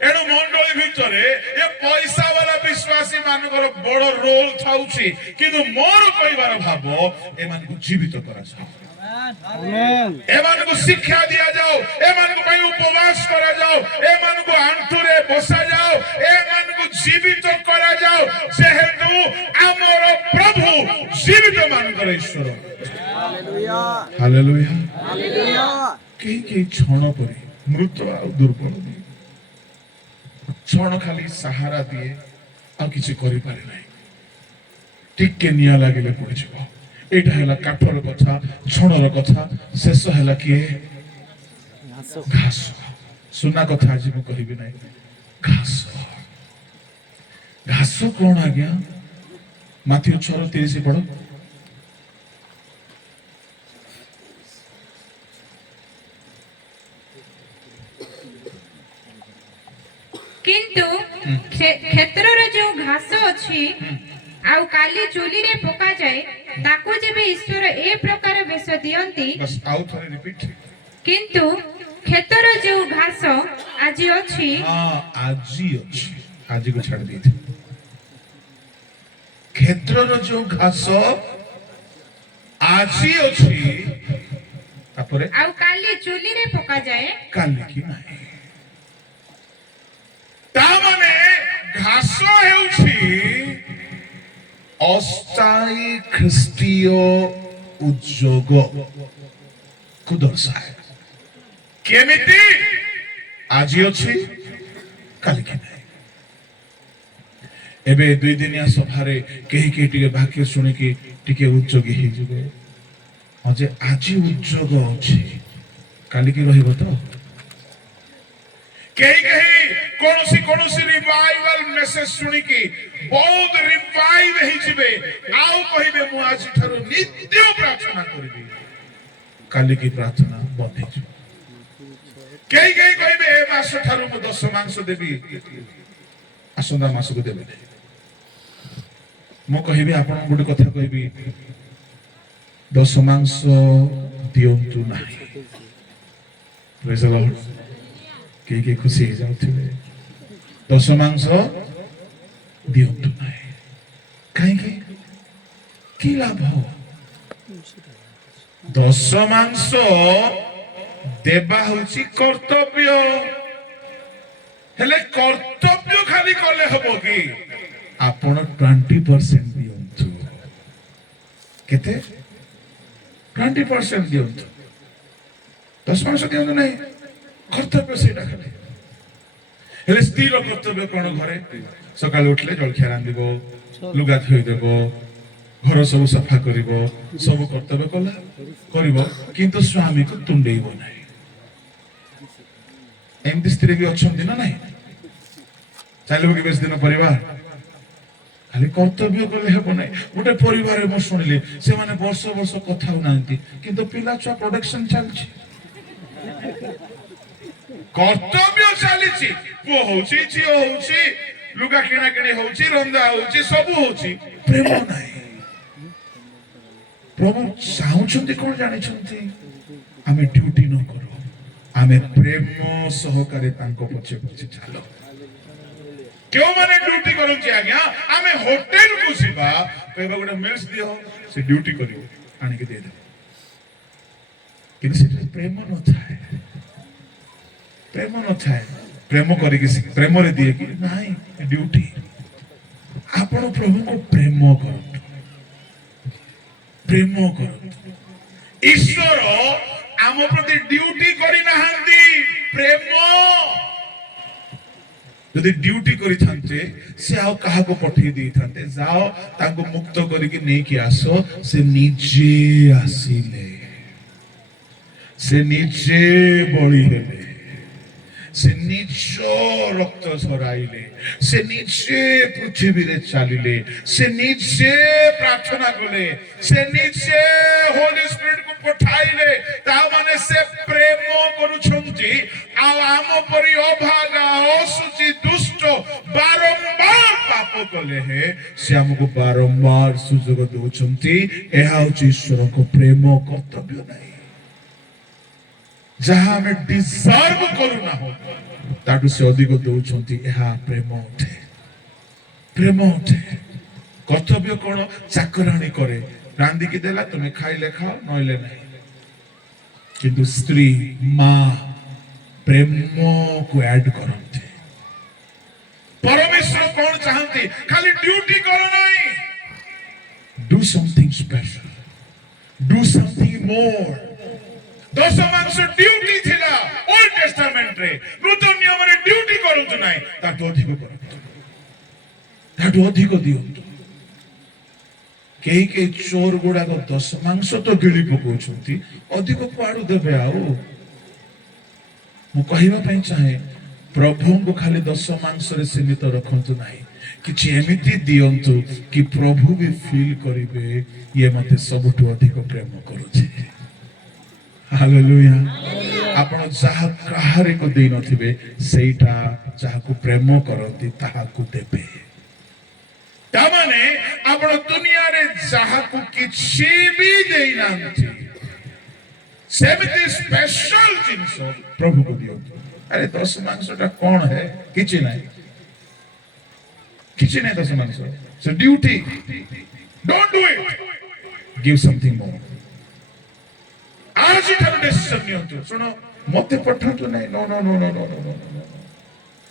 ଏଣୁ ମଣ୍ଡଳୀ ଭିତରେ ଏ ପଇସା ବାଲା ବିଶ୍ୱାସୀ ମାନଙ୍କର ବଡ ରୋଲ ଥାଉଛି କିନ୍ତୁ ମୋର କହିବାର ଭାବ ଏମାନଙ୍କୁ ଜୀବିତ କରାଯାଉ ଏମାନଙ୍କୁ ଶିକ୍ଷା ଦିଆଯାଉ ଏମାନଙ୍କ ପାଇଁ ଉପବାସ କରାଯାଉ ଏମାନଙ୍କୁ ଆଣ୍ଠୁରେ ବସାଯାଉ ଏମାନଙ୍କୁ ଜୀବିତ କରାଯାଉ ଯେହେତୁ ଆମର ପ୍ରଭୁ ଜୀବିତ ମାନଙ୍କର ଈଶ୍ୱର ହାଲେଲୁୟା କେହି ଛଣ ପରି ମୃତ ଆଉ ଦୁର୍ବଳ ଛଣ ଖାଲି ସାହାରା ଦିଏ ଆଉ କିଛି କରିପାରେ ନାହିଁ ଟିକେ ନିଆଁ ଲାଗିଲେ ପଡିଯିବ ଏଇଟା ହେଲା କାଠର କଥା ଛଣର କଥା ଶେଷ ହେଲା କିଏ ଘାସ ସୁନା କଥା ଆଜି ମୁଁ କହିବି ନାହିଁ ଘାସ ଘାସ କଣ ଆଜ୍ଞା ମାଥିଉ 6:30 ପଢ କିନ୍ତୁ କ୍ଷେତ୍ରର ଯେଉଁ ଘାସ ଅଛି ଆଉ କାଲି ଚୁଲିରେ ପକାଯାଏ ତାକୁ ଯେବେ ଈଶ୍ୱର ଏ ପ୍ରକାର ବେଶ ଦିଅନ୍ତି ବସ୍ ଆଉ ଥରେ ରିପିଟ୍ କିନ୍ତୁ କ୍ଷେତର ଯେଉଁ ଘାସ ଆଜି ଅଛି हाँ आजी अच्छी आजी को छाड़ दी थी क्षेत्र जो घास आजी अच्छी तापरे ଆଉ କାଲି ଚୁଲିରେ ପକାଯାଏ। काली की नहीं तामने घास हेउछि अस्थायी ख्रिस्टीय उद्योग को दर्शाए केमिति आजी अच्छी काली की नहीं एबे दुई दिनिया सभारे केही केही टिके वाक्य शुणिकी टिके उद्योगी हे जिवे अजे आजी उद्योग अछि काली की रहिबो तो केही केही कोनोसी रिवाइवल मैसेज शुणिकी बहुत रिवाइव हे जिवे आउ कहिबे मु आज ठारो नित्य प्रार्थना करबी काली की प्रार्थना बंद हे जिवे केही केही कहिबे ए मास ठारो मु 10 मांस देबी आसंदा मास को देबे मु कहिबी आपण गोटे कथा कहिबी 10 मांस दियंतु नाही प्रेज द लॉर्ड के खुशी हो जाउथिबे 10 मांस दियंतु नाही काहे की लाभ 10 मांस देबा होची कर्तव्य हेले कर्तव्य खाली कले हबो की आपण 20% दियंतु केते 20% दियंतु 10 मांस दियंतु नहीं कर्तव्य सेटा खाली हेले स्थिर कर्तव्य कोन घरे सकाळ उठले जलखिया रांदिबो लुगा धोई देबो घर सब सफा करिबो सब कर्तव्य कला करिबो किंतु स्वामी को तुंडेइबो नाही एमती स्त्री भी अच्छी ना नहीं चलो कि बेस दिन परिवार खाली कर्तव्य कले हेबो नहीं गोटे परिवार मु सुनिली से माने वर्ष वर्ष कथा हो नांती किंतु पिला छुआ प्रोडक्शन चलछि कर्तव्य चलीछि पो होछि झियो होछि लुगा किना किनी होछि रंदा होछि सब होछि प्रेम नाही प्रभु चाहुछन्ति कोन जानि छन्ति आमे ड्यूटी न करू आमे प्रेम सहकारे तांको पछे पछे चालो क्यों माने ड्यूटी करू छी आज्ञा आमे होटल को सिबा कहबा गोटे मिल्स दियो से ड्यूटी करियो आनी के दे दे किसी प्रेम न थाए प्रेम करी कि प्रेम रे दिए कि नाही ड्यूटी आपण प्रभु को प्रेम करू ईश्वर आम प्रति ड्यूटी करी नहांती प्रेम यदि ड्यूटी करी थांते से आउ कहा को पठेई दी थांते जाओ ताको मुक्त करी कि नहीं कि आसो से नीचे आसीले से नीचे बळी हेले से नीचो रक्त झराइले से नीचे पृथ्वी रे चालिले से नीचे प्रार्थना कले से नीचे होली स्पिरिट को पठाइले ता माने से प्रेम करूछंती आ आम परि अभागा असुचि दुष्ट बारंबार पाप कले हे से हमको बारंबार सुजोग दोछंती एहा होची ईश्वर को प्रेम कर्तव्य नहीं जहाँ हमें डिजर्व करू ना हो ताटू से अधिक दौछंती एहा प्रेम उठे कर्तव्य कोन चाकराणी करे रांदी की देला तुम्हें खाइले खाओ नइले नहीं किंतु स्त्री मां प्रेम को ऐड करते परमेश्वर कौन चाहती खाली ड्यूटी करो नहीं do something special do something more 10 मांस ड्यूटी थिला ओल्ड टेस्टामेंट रे नूतन नियम रे ड्यूटी करंतु नाही ताटो अधिक करंतु ताटो अधिक दियंतु केही चोर गुडा को 10 मांस तो गिळी पकोछंती अधिक कुआडू देबे आउ मु कहिबा पई चाहे प्रभु को खाली 10 मांस रे सीमित रखंतु नाही किछि एमिति दियंतु कि प्रभु भी फील करिवे ये मते सबटु अधिक प्रेम करूछि हालेलुया आपण जहा काहारे को देई नथिबे सेटा जहा को प्रेम करंती ताहा को देबे ता माने आपण दुनिया रे जहा को किछि भी देई नांती सेमिति स्पेशल जिंस प्रभु को दियो अरे 10 मांसटा कौन है किसी नहीं किसी नहीं 10 months so duty don't do it give something more आज इठार डिसीजन नियंतु सुनो मते पठातु नहीं no no no no no no no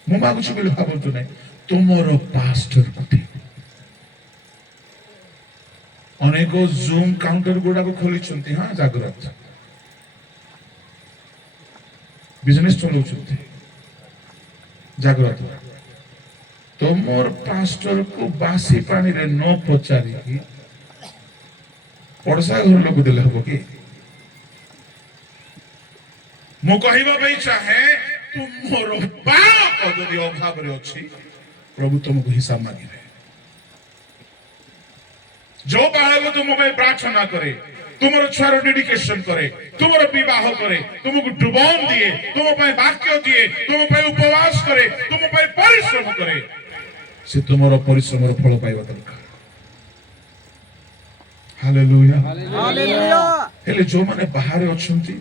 मु मागुछु बोली भाबतु नहीं तुमरो पास्टर कोठी अनेक जूम काउंटर गुडा को खोली छंती हां जागृत बिजनेस चलाउछंती जागृत तुमर पास्टर को बासी पानी रे न पचारी पड़सा घर लोक देले हबो की मु कहिबा भाई चाहे तुमर बाप जदि अभाव रे अछि प्रभु तुमको हिसाब मांगे जो बालक तुम प्रार्थना करे तुमर छुआर डेडिकेशन करे तुमर विवाह करे तुमको डुबन दिए तुम वाक्य दिए तुम उपवास करे तुम परिश्रम करे से तुमर परिश्रम फल पाइबा दरकार हालेलुया हालेलुया हेले जो माने बाहर अछंती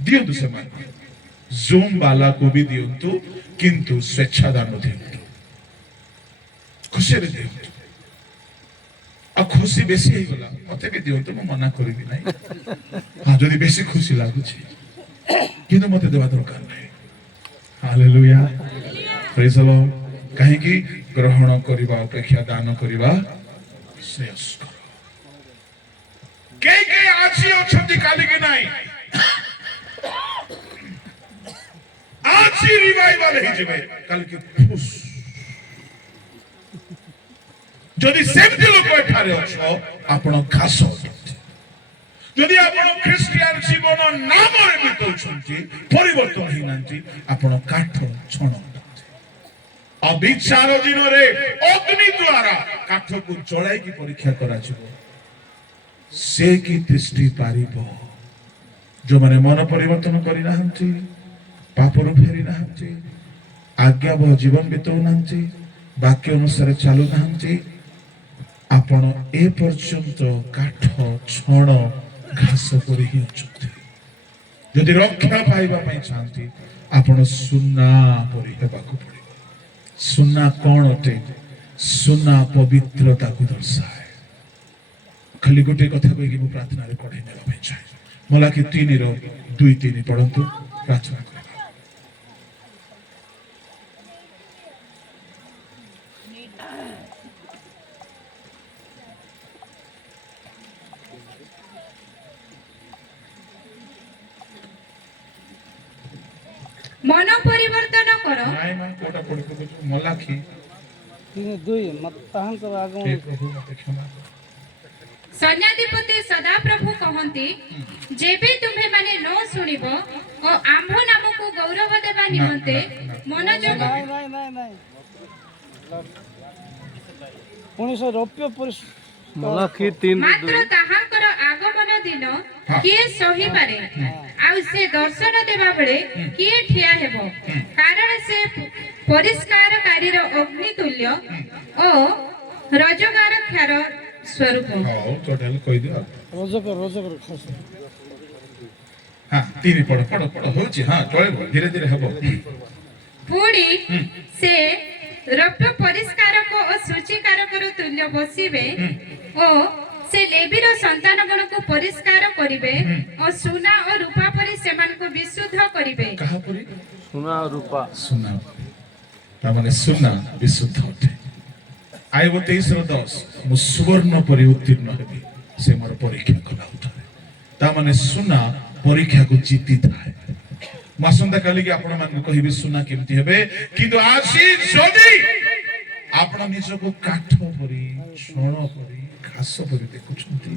दियंतु से माने जूम वाला को भी दियंतु किंतु स्वेच्छा दान दियंतु खुशी रे दियंतु आ खुशी बेसी हे गला मते भी दियंतु म मना करबी नाही हां जदी बेसी खुशी लागुची किंतु मते देबा दरकार नाही हालेलुया प्रेज द लॉर्ड काहे कि ग्रहण करिबा अपेक्षा दान करिबा श्रेयस्कर के आछि अछंती काली के नाही आछि रिवाइवल हे जेबे काल के खुश যদি সেমতি লোক এঠারে অছ আপন ঘাস যদি আপন খ্রিস্টিয়ান জীবন নামরে বিতৌছন্তি পরিবর্তন হিনান্তি আপন কাঠ ছণ অবিচার দিনরে অগ্নি দ্বারা কাঠକୁ জଳାଇକି পরীক্ষা କରାଯିବ ସେ କି ଦୃଷ୍ଟି ପାରିବ ଯୋଉମାନେ ମନ ପରିବର୍ତ୍ତନ କରିନାହାନ୍ତି ପାପରୁ ଫେରି ନାହାନ୍ତି ଆଜ୍ଞାବହ ଜୀବନ ବିତାଉନାହାନ୍ତି ବାକ୍ୟ ଅନୁସାରେ ଚାଲୁନାହାନ୍ତି आपण ए पर्यंत काठ छण घास पर ही अछंती यदि रक्षा पाइबा पई चाहती आपण सुना परि हेबाकू पड़िबो सुना कोन अटे सुना पवित्रता को दर्शाए खाली गोटे कथा कहि कि प्रार्थना रे पढै नेबा पई चाहे मलाकी 3 रो 2-3 पढंतु प्रार्थना कर मन परिवर्तन करो नाइ मा कोटा पढि को मलाकी 3:2 मत ताहन कर आगमन हे प्रभु मते क्षमा कर सैन्याधिपति सदा प्रभु कहंती जेबे तुम्हे माने न सुनिबो ओ आम्भ नाम को गौरव देबा निमंते मनोजोग नहीं नहीं नहीं नहीं पुनिस रौप्य पुरुष मलाखी 3:2 मात्र ताहांकर आगमन दिन किए सही पारे आउ से दर्शन देबा बेले किए ठिया हेबो कारण से परिष्कारकारी रो अग्नि तुल्य ओ रजगार क्षार स्वरूप हां टोटल कहि दियो रोजकर खस हां 3 पढ होची हां चलेबो धीरे धीरे हेबो पुणी से रौप्य परिष्कारक और सूचीकारक तुल्य बसिबे ओ से लेवीर संतान गण को परिष्कार करिवे और सुना और रूपा परि सेमान को विशुद्ध करिवे कहा परि सुना और रूपा सुना ता माने सुना विशुद्ध होते आइबो 23:10 मु सुवर्ण परि उत्तीर्ण हेबी से मोर परीक्षा कला उठाए ता माने सुना परीक्षा को जीती थाए मासंदा काली के आपण मान को कहिबे सुना केमती हेबे किंतु आसी जदी आपण निज को काठ परि छण परि घास परि देखुछंती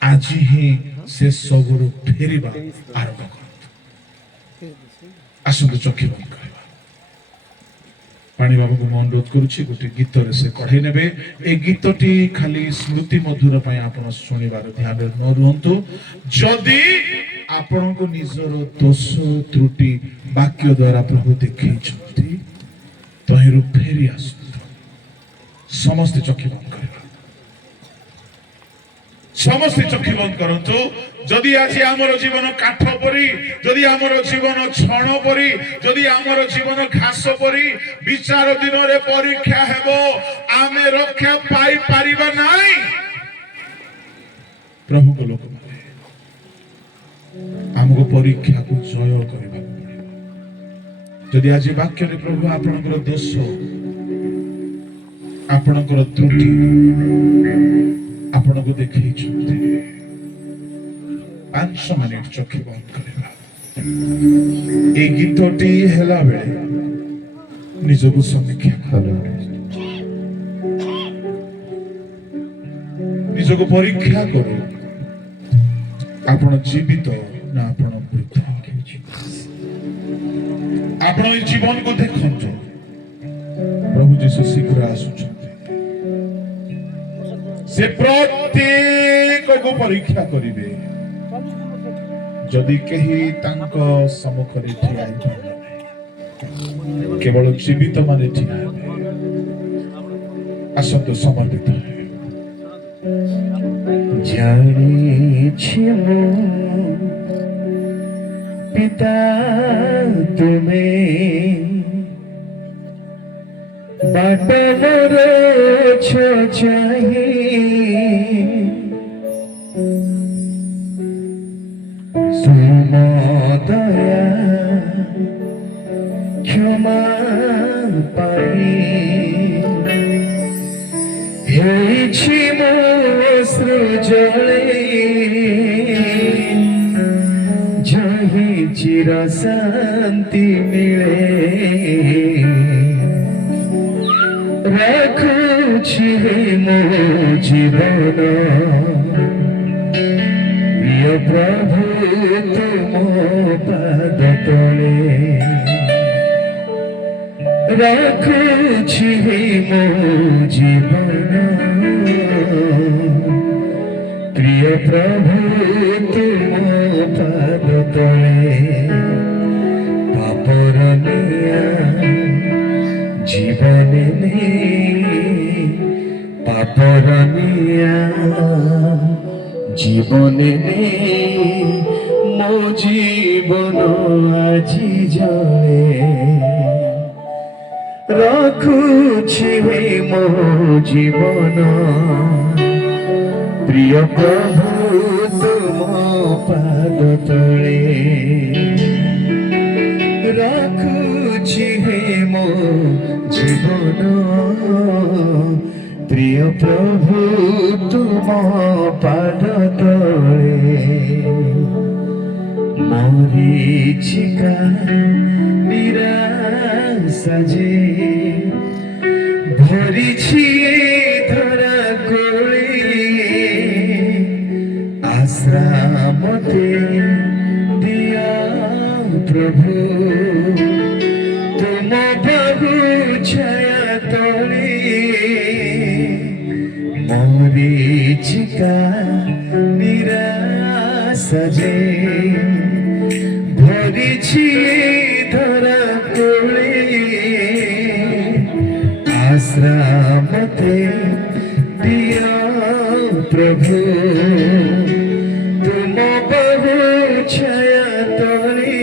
आज ही से सबरु फेरिबा आरंभ करत आसंतु चोखी बंद करबा पानी बाबू को अनुरोध करूछि गोटे गीत रे से कढै नेबे ए गीतटी खाली स्मृति मधुर पय आपण सुनिबार ध्यान न रहंतु जदी आपण को निजर दोष त्रुटि वाक्य द्वारा प्रभु देखै छथि तहिरु फेरि आसंतु समस्त चोखी बंद करबा समस्त चोखी बंद करंतु যদি আজ আমার জীবন কাঠ পরি, যদি আমার জীবন ছণ পরি, যদি আমার জীবন ঘাস পরি, বিচার দিনরে পরীক্ষা হেব, আমি রক্ষা পাই পারিবা নাই। প্রভুଙ୍କ ଲୋକମାନେ ଆମକୁ ପରୀକ୍ଷାକୁ ଜୟ କରିବାକୁ ପଡ଼ିବ। ଯଦି ଆଜି ବାକ୍ୟରେ ପ୍ରଭୁ ଆପଣଙ୍କର ଦୋଷ, ଆପଣଙ୍କର ତ୍ରୁଟି ଆପଣଙ୍କୁ ଦେଖେଇଛନ୍ତି, 5 ମିନିଟ ଚକ୍ଷୁ ବନ୍ଦ କରିବା। এই গীতটি হেলা বেড়ে নিজକୁ ସମୀକ୍ଷା କର, ନିଜକୁ ପରୀକ୍ଷା କର, ଆପଣ ଜୀବିତ ନା ଆପଣ ମୃତ। ଆପଣ এই ଜୀବନକୁ ଦେଖନ୍ତୁ, ପ୍ରଭୁ ଯୀଶୁ ଶୀଘ୍ର ଆସୁଛନ୍ତି। ସେ ପ୍ରତ୍ୟେକକୁ ପରୀକ୍ଷା କରିବେ। ଯଦି କେହି ତାଙ୍କ ସମ୍ମୁଖରେ ଠିଆ ହେଇପାରିବେ ନାହିଁ, କେବଳ ଜୀବିତ ମାନେ ଠିଆ ହେବେ। ଆସନ୍ତୁ ସମର୍ପିତ ହେବେ। ଜାଣିଛି ମୁଁ ପିତା ତୁମେ ବାଟ ମୋର ଚାହିଁ, ତୁମ ଦୟା କ୍ଷମା ପାଇ ହେଇଛି ମୋ ସୃଜଳେ, ଯହିଁ ଚିର ଶାନ୍ତି ମିଳେ। ରଖୁଛି ମୋ ଜୀବନ ପ୍ରିୟ ପ୍ରଭୁ ତୁମ ପାଦ ତଳେ। ରଖୁଛି ମୋ ଜୀବନ ପ୍ରିୟ ପ୍ରଭୁ ତୁମ ପାଦ ତଳେ। ପାପର ନିଆଁ ଜୀବନେ ନେଇ, ପାପର ନିଆଁ ଜୀବନେ ନେଇ, ମୋ ଜୀବନ ଆଜି ଜଳେ। ରଖୁଛି ମୋ ଜୀବନ ପ୍ରିୟ ପ୍ରଭୁ ତୁମ ପାଦ ତଳେ। ରଖୁଛି ମୋ ଜୀବନ ପ୍ରିୟ ପ୍ରଭୁ ତୁମ ପାଦ ତଳେ। ମରିଚିକା ନିରାଶା ଯେ ଭରିଛି ଧରା କୋଳେ, ଆଶ୍ରା ମତେ ଦିଅ ପ୍ରଭୁ ତୁମ ବାହୁ ଛାୟା ତଳେ। ମରିଚିକା ନିରାଶା ଯେ ଭରିଛି ଧରା କୋଳେ, ଆଶ୍ରା ମତେ ଦିଅ ପ୍ରଭୁ ତୁମ ବାହୁ ଛାୟା ତଳେ।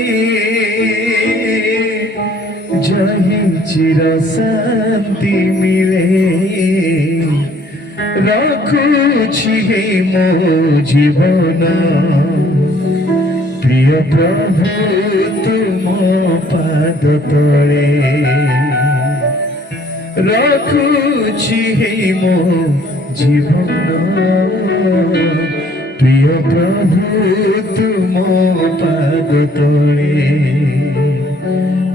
ଯହିଁ ଚିର ଶାନ୍ତି ମିଳେ। ରଖୁଛି ମୋ ଜୀବନ ପ୍ରିୟ ପ୍ରଭୁ ତୁମ ପାଦ ତଳେ। ରଖୁଛି ମୋ ଜୀବନ ପ୍ରିୟ ପ୍ରଭୁ ତୁମ ପାଦ ତଳେ।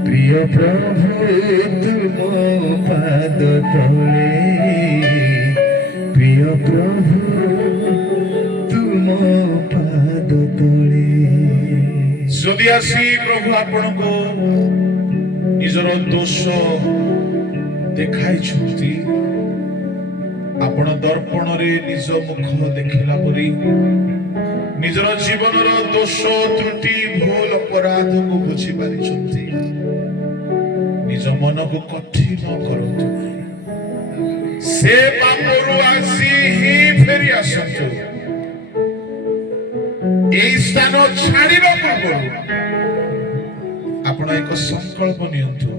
ପ୍ରିୟ ପ୍ରଭୁ ତୁମ ପାଦ ତଳେ। প্রিয় প্রভু তুম পাদ তলে। যদি আসি প্রভু আপনাকে নিজের দোষ দেখাইছন্তি, আপন দর্পণরে নিজ মুখ দেখিলা পরি নিজের জীবনর দোষ ত্রুটি ভুল অপরাধକୁ বুঝি পারিছন্তি, নিজ মনକୁ কঠিন করন্তু নাই। ସେ ପାପରୁ ଆସି ହିଁ ଫେରି ଆସନ୍ତୁ। এই স্থান ଛାଡ଼ିବା ପୂର୍ବରୁ ଆପଣ ଏକ ସଂକଳ୍ପ ନିଅନ୍ତୁ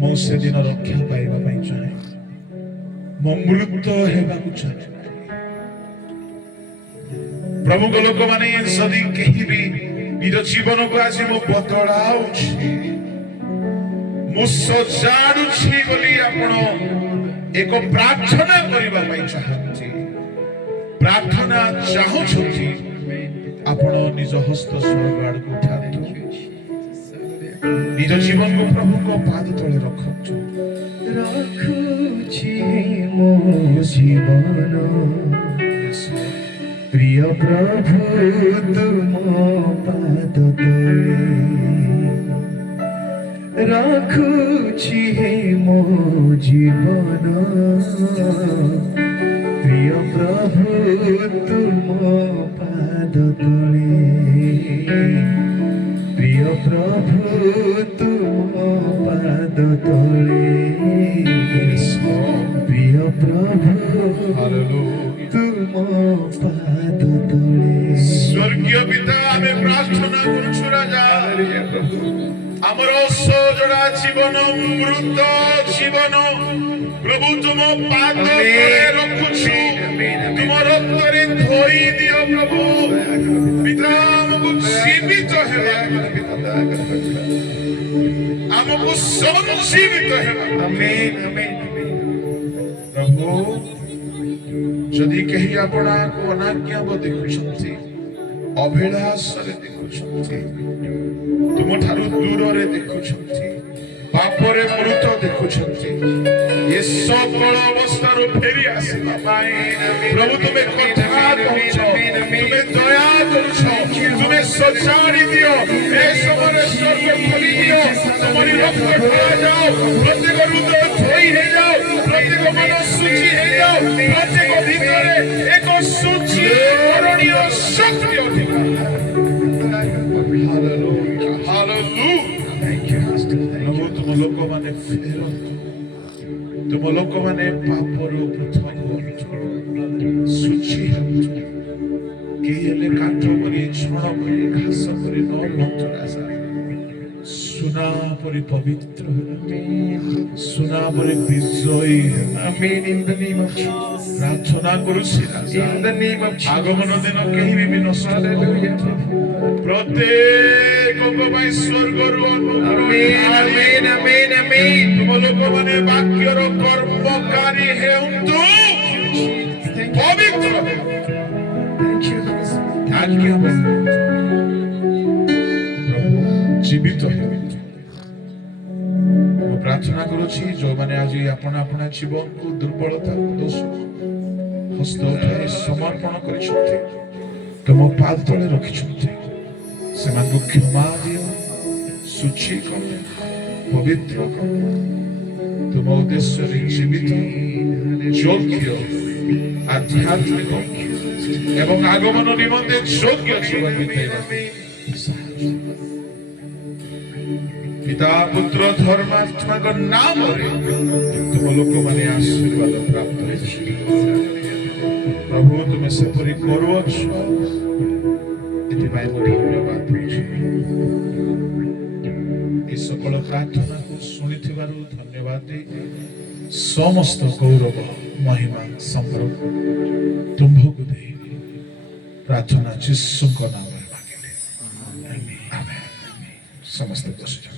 ମୁଁ ସେଦିନ ରକ୍ଷା ପାଇବା ପାଇଁ ଚାହେଁ ମୁଁ ମୃତ ହେବାକୁ ଚାହେଁ ପ୍ରଭୁଙ୍କ ଲୋକମାନେ ଯଦି କେହି ବି ନିଜ ଜୀବନକୁ ଆସି ମୁଁ ବଦଳାଉଛି ମୁଁ ସଜାଡୁଛି ବୋଲି ଆପଣ ଏକ ପ୍ରାର୍ଥନା କରିବା ପାଇଁ ଚାହାନ୍ତି ପ୍ରାର୍ଥନା ଚାହୁଁଛନ୍ତି ଆପଣ ନିଜ ହସ୍ତ ସ୍ୱର୍ଗ ଆଡ଼କୁ ଉଠାନ୍ତୁ ନିଜ ଜୀବନକୁ ପ୍ରଭୁଙ୍କ ପାଦ ତଳେ ରଖନ୍ତୁ ରଖୁଛି ମୋ ଜୀବନ ପ୍ରିୟ ପ୍ରଭୁ ତୁମ ପାଦ ତଳେ ରଖୁଛି ମୋ ଜୀବନ প্রিয় প্রভু তুম পাদ তলে প্রিয় প্রভু তুম পাদ তলে প্রিয় প্রভু তুম পাদ তলে স্বর্গীয় পিতা আমি প্রার্থনা করছু রাজা আমার সজড়া জীবন মৃত জীবন প্রভু তুম পাদ তলে রখুছু তুম রক্তরে ধোই দিও প্রভু পিতা আমକୁ জীবিত হেবা ଆମକୁ ସଞ୍ଜୀବିତ ହେବା ପ୍ରଭୁ ଯଦି କେହି ଆପଣଙ୍କୁ ଅନାଜ୍ଞାବ ଦେଖୁଛନ୍ତି ଅଭିଳାଷରେ ଦେଖୁଛନ୍ତି ତୁମଠାରୁ ଦୂରରେ ଦେଖୁଛନ୍ତି ପାପରେ ମୃତ ଦେଖୁଛନ୍ତି ଏ ସକଳ ଅବସ୍ଥାରୁ ଫେରି ଆସିବା ପାଇଁ ପ୍ରଭୁ ତୁମେ କଥା କହୁଛ ତୁମେ ଦୟା କରୁଛ ତୁମେ ସଜାଡ଼ି ଦିଅ ଏ ସମୟରେ ସ୍ୱର୍ଗ ଖୋଲି ଦିଅ ତୁମରି ରକ୍ତ ଢଳାଯାଉ ପ୍ରତ୍ୟେକ ହୃଦୟ ଧୋଇ ହେଇଯାଉ ପ୍ରତ୍ୟେକ ମନ ଶୁଚି ହେଇଯାଉ ପ୍ରତ୍ୟେକ ଭିତରେ ଏକ ଶୁଚି କରଣୀୟ ଶକ୍ତି ଅଧିକାର ହାଲେଲୁୟା ହାଲେଲୁୟା ପ୍ରଭୁ ତୁମ ଲୋକମାନେ ଫେରନ୍ତୁ ତୁମ ଲୋକମାନେ ପାପରୁ ପୃଥକ ହୁଅନ୍ତୁ ଶୁଚି ହେଉଛୁ କେହି ହେଲେ କାଠ ପରି ଛଣ ପରି ଘାସ ପରି ନ ହୁଅନ୍ତୁ ରାଜା ସୁନା ପରି ପବିତ୍ର ହେଉନ୍ତୁ ସୁନା ପରି ବିଜୟୀ ପ୍ରାର୍ଥନା କରୁଛି ରାଜା ଆଗମନ ଦିନ କେହି ବି ନଷ୍ଟ ହେଉନ୍ତୁ ପ୍ରତ୍ୟେକଙ୍କ ପାଇଁ ସ୍ୱର୍ଗରୁ ତୁମ ଲୋକମାନେ ବାକ୍ୟର କର୍ମକାରୀ ହେଉନ୍ତୁ ପବିତ୍ର ଆଜ୍ଞା ଜୀବିତ ହେଉନ୍ତୁ ମୁଁ ପ୍ରାର୍ଥନା କରୁଛି ଯେଉଁମାନେ ଆଜି ଆପଣ ଆପଣ ଜୀବନକୁ ଦୁର୍ବଳତା ଦୋଷ ହସ୍ତ ଉଠାଇ ସମର୍ପଣ କରିଛନ୍ତି ତୁମ ପାଦ ତଳେ ରଖିଛନ୍ତି ସେମାନଙ୍କୁ କ୍ଷମା ଦିଅ ଶୁଚି କର ପବିତ୍ର କର ତୁମ ଉଦ୍ଦେଶ୍ୟରେ ଜୀବିତ ଯୋଗ୍ୟ ଆଧ୍ୟାତ୍ମିକ ଏବଂ ଆଗମନ ନିମନ୍ତେ ଯୋଗ୍ୟ ଜୀବନ ବିତାଇବା ପିତା ପୁତ୍ର ଧର୍ମାତ୍ମାଙ୍କ ନାମରେ ତୁମ ଲୋକମାନେ ଆଶୀର୍ବାଦ ପ୍ରାପ୍ତ ହେଇଛି ପ୍ରଭୁ ତୁମେ ସେପରି କରୁଅଛ ଏଥିପାଇଁ ମୁଁ ଧନ୍ୟବାଦ ଦଉଛି এই সকল প্রার্থনাକୁ ଶୁଣିଥିବାରୁ ଧନ୍ୟବାଦ ଦେଇ ସମସ୍ତ ଗୌରବ ମହିମା ସମ୍ଭ୍ରମ ତୁମ୍ଭକୁ ଦେଇ ପ୍ରାର୍ଥନା ଯୀଶୁଙ୍କ ନାମରେ ମାଗିଲି ଆମେନ୍ ସମସ୍ତେ ବସିଯାଅ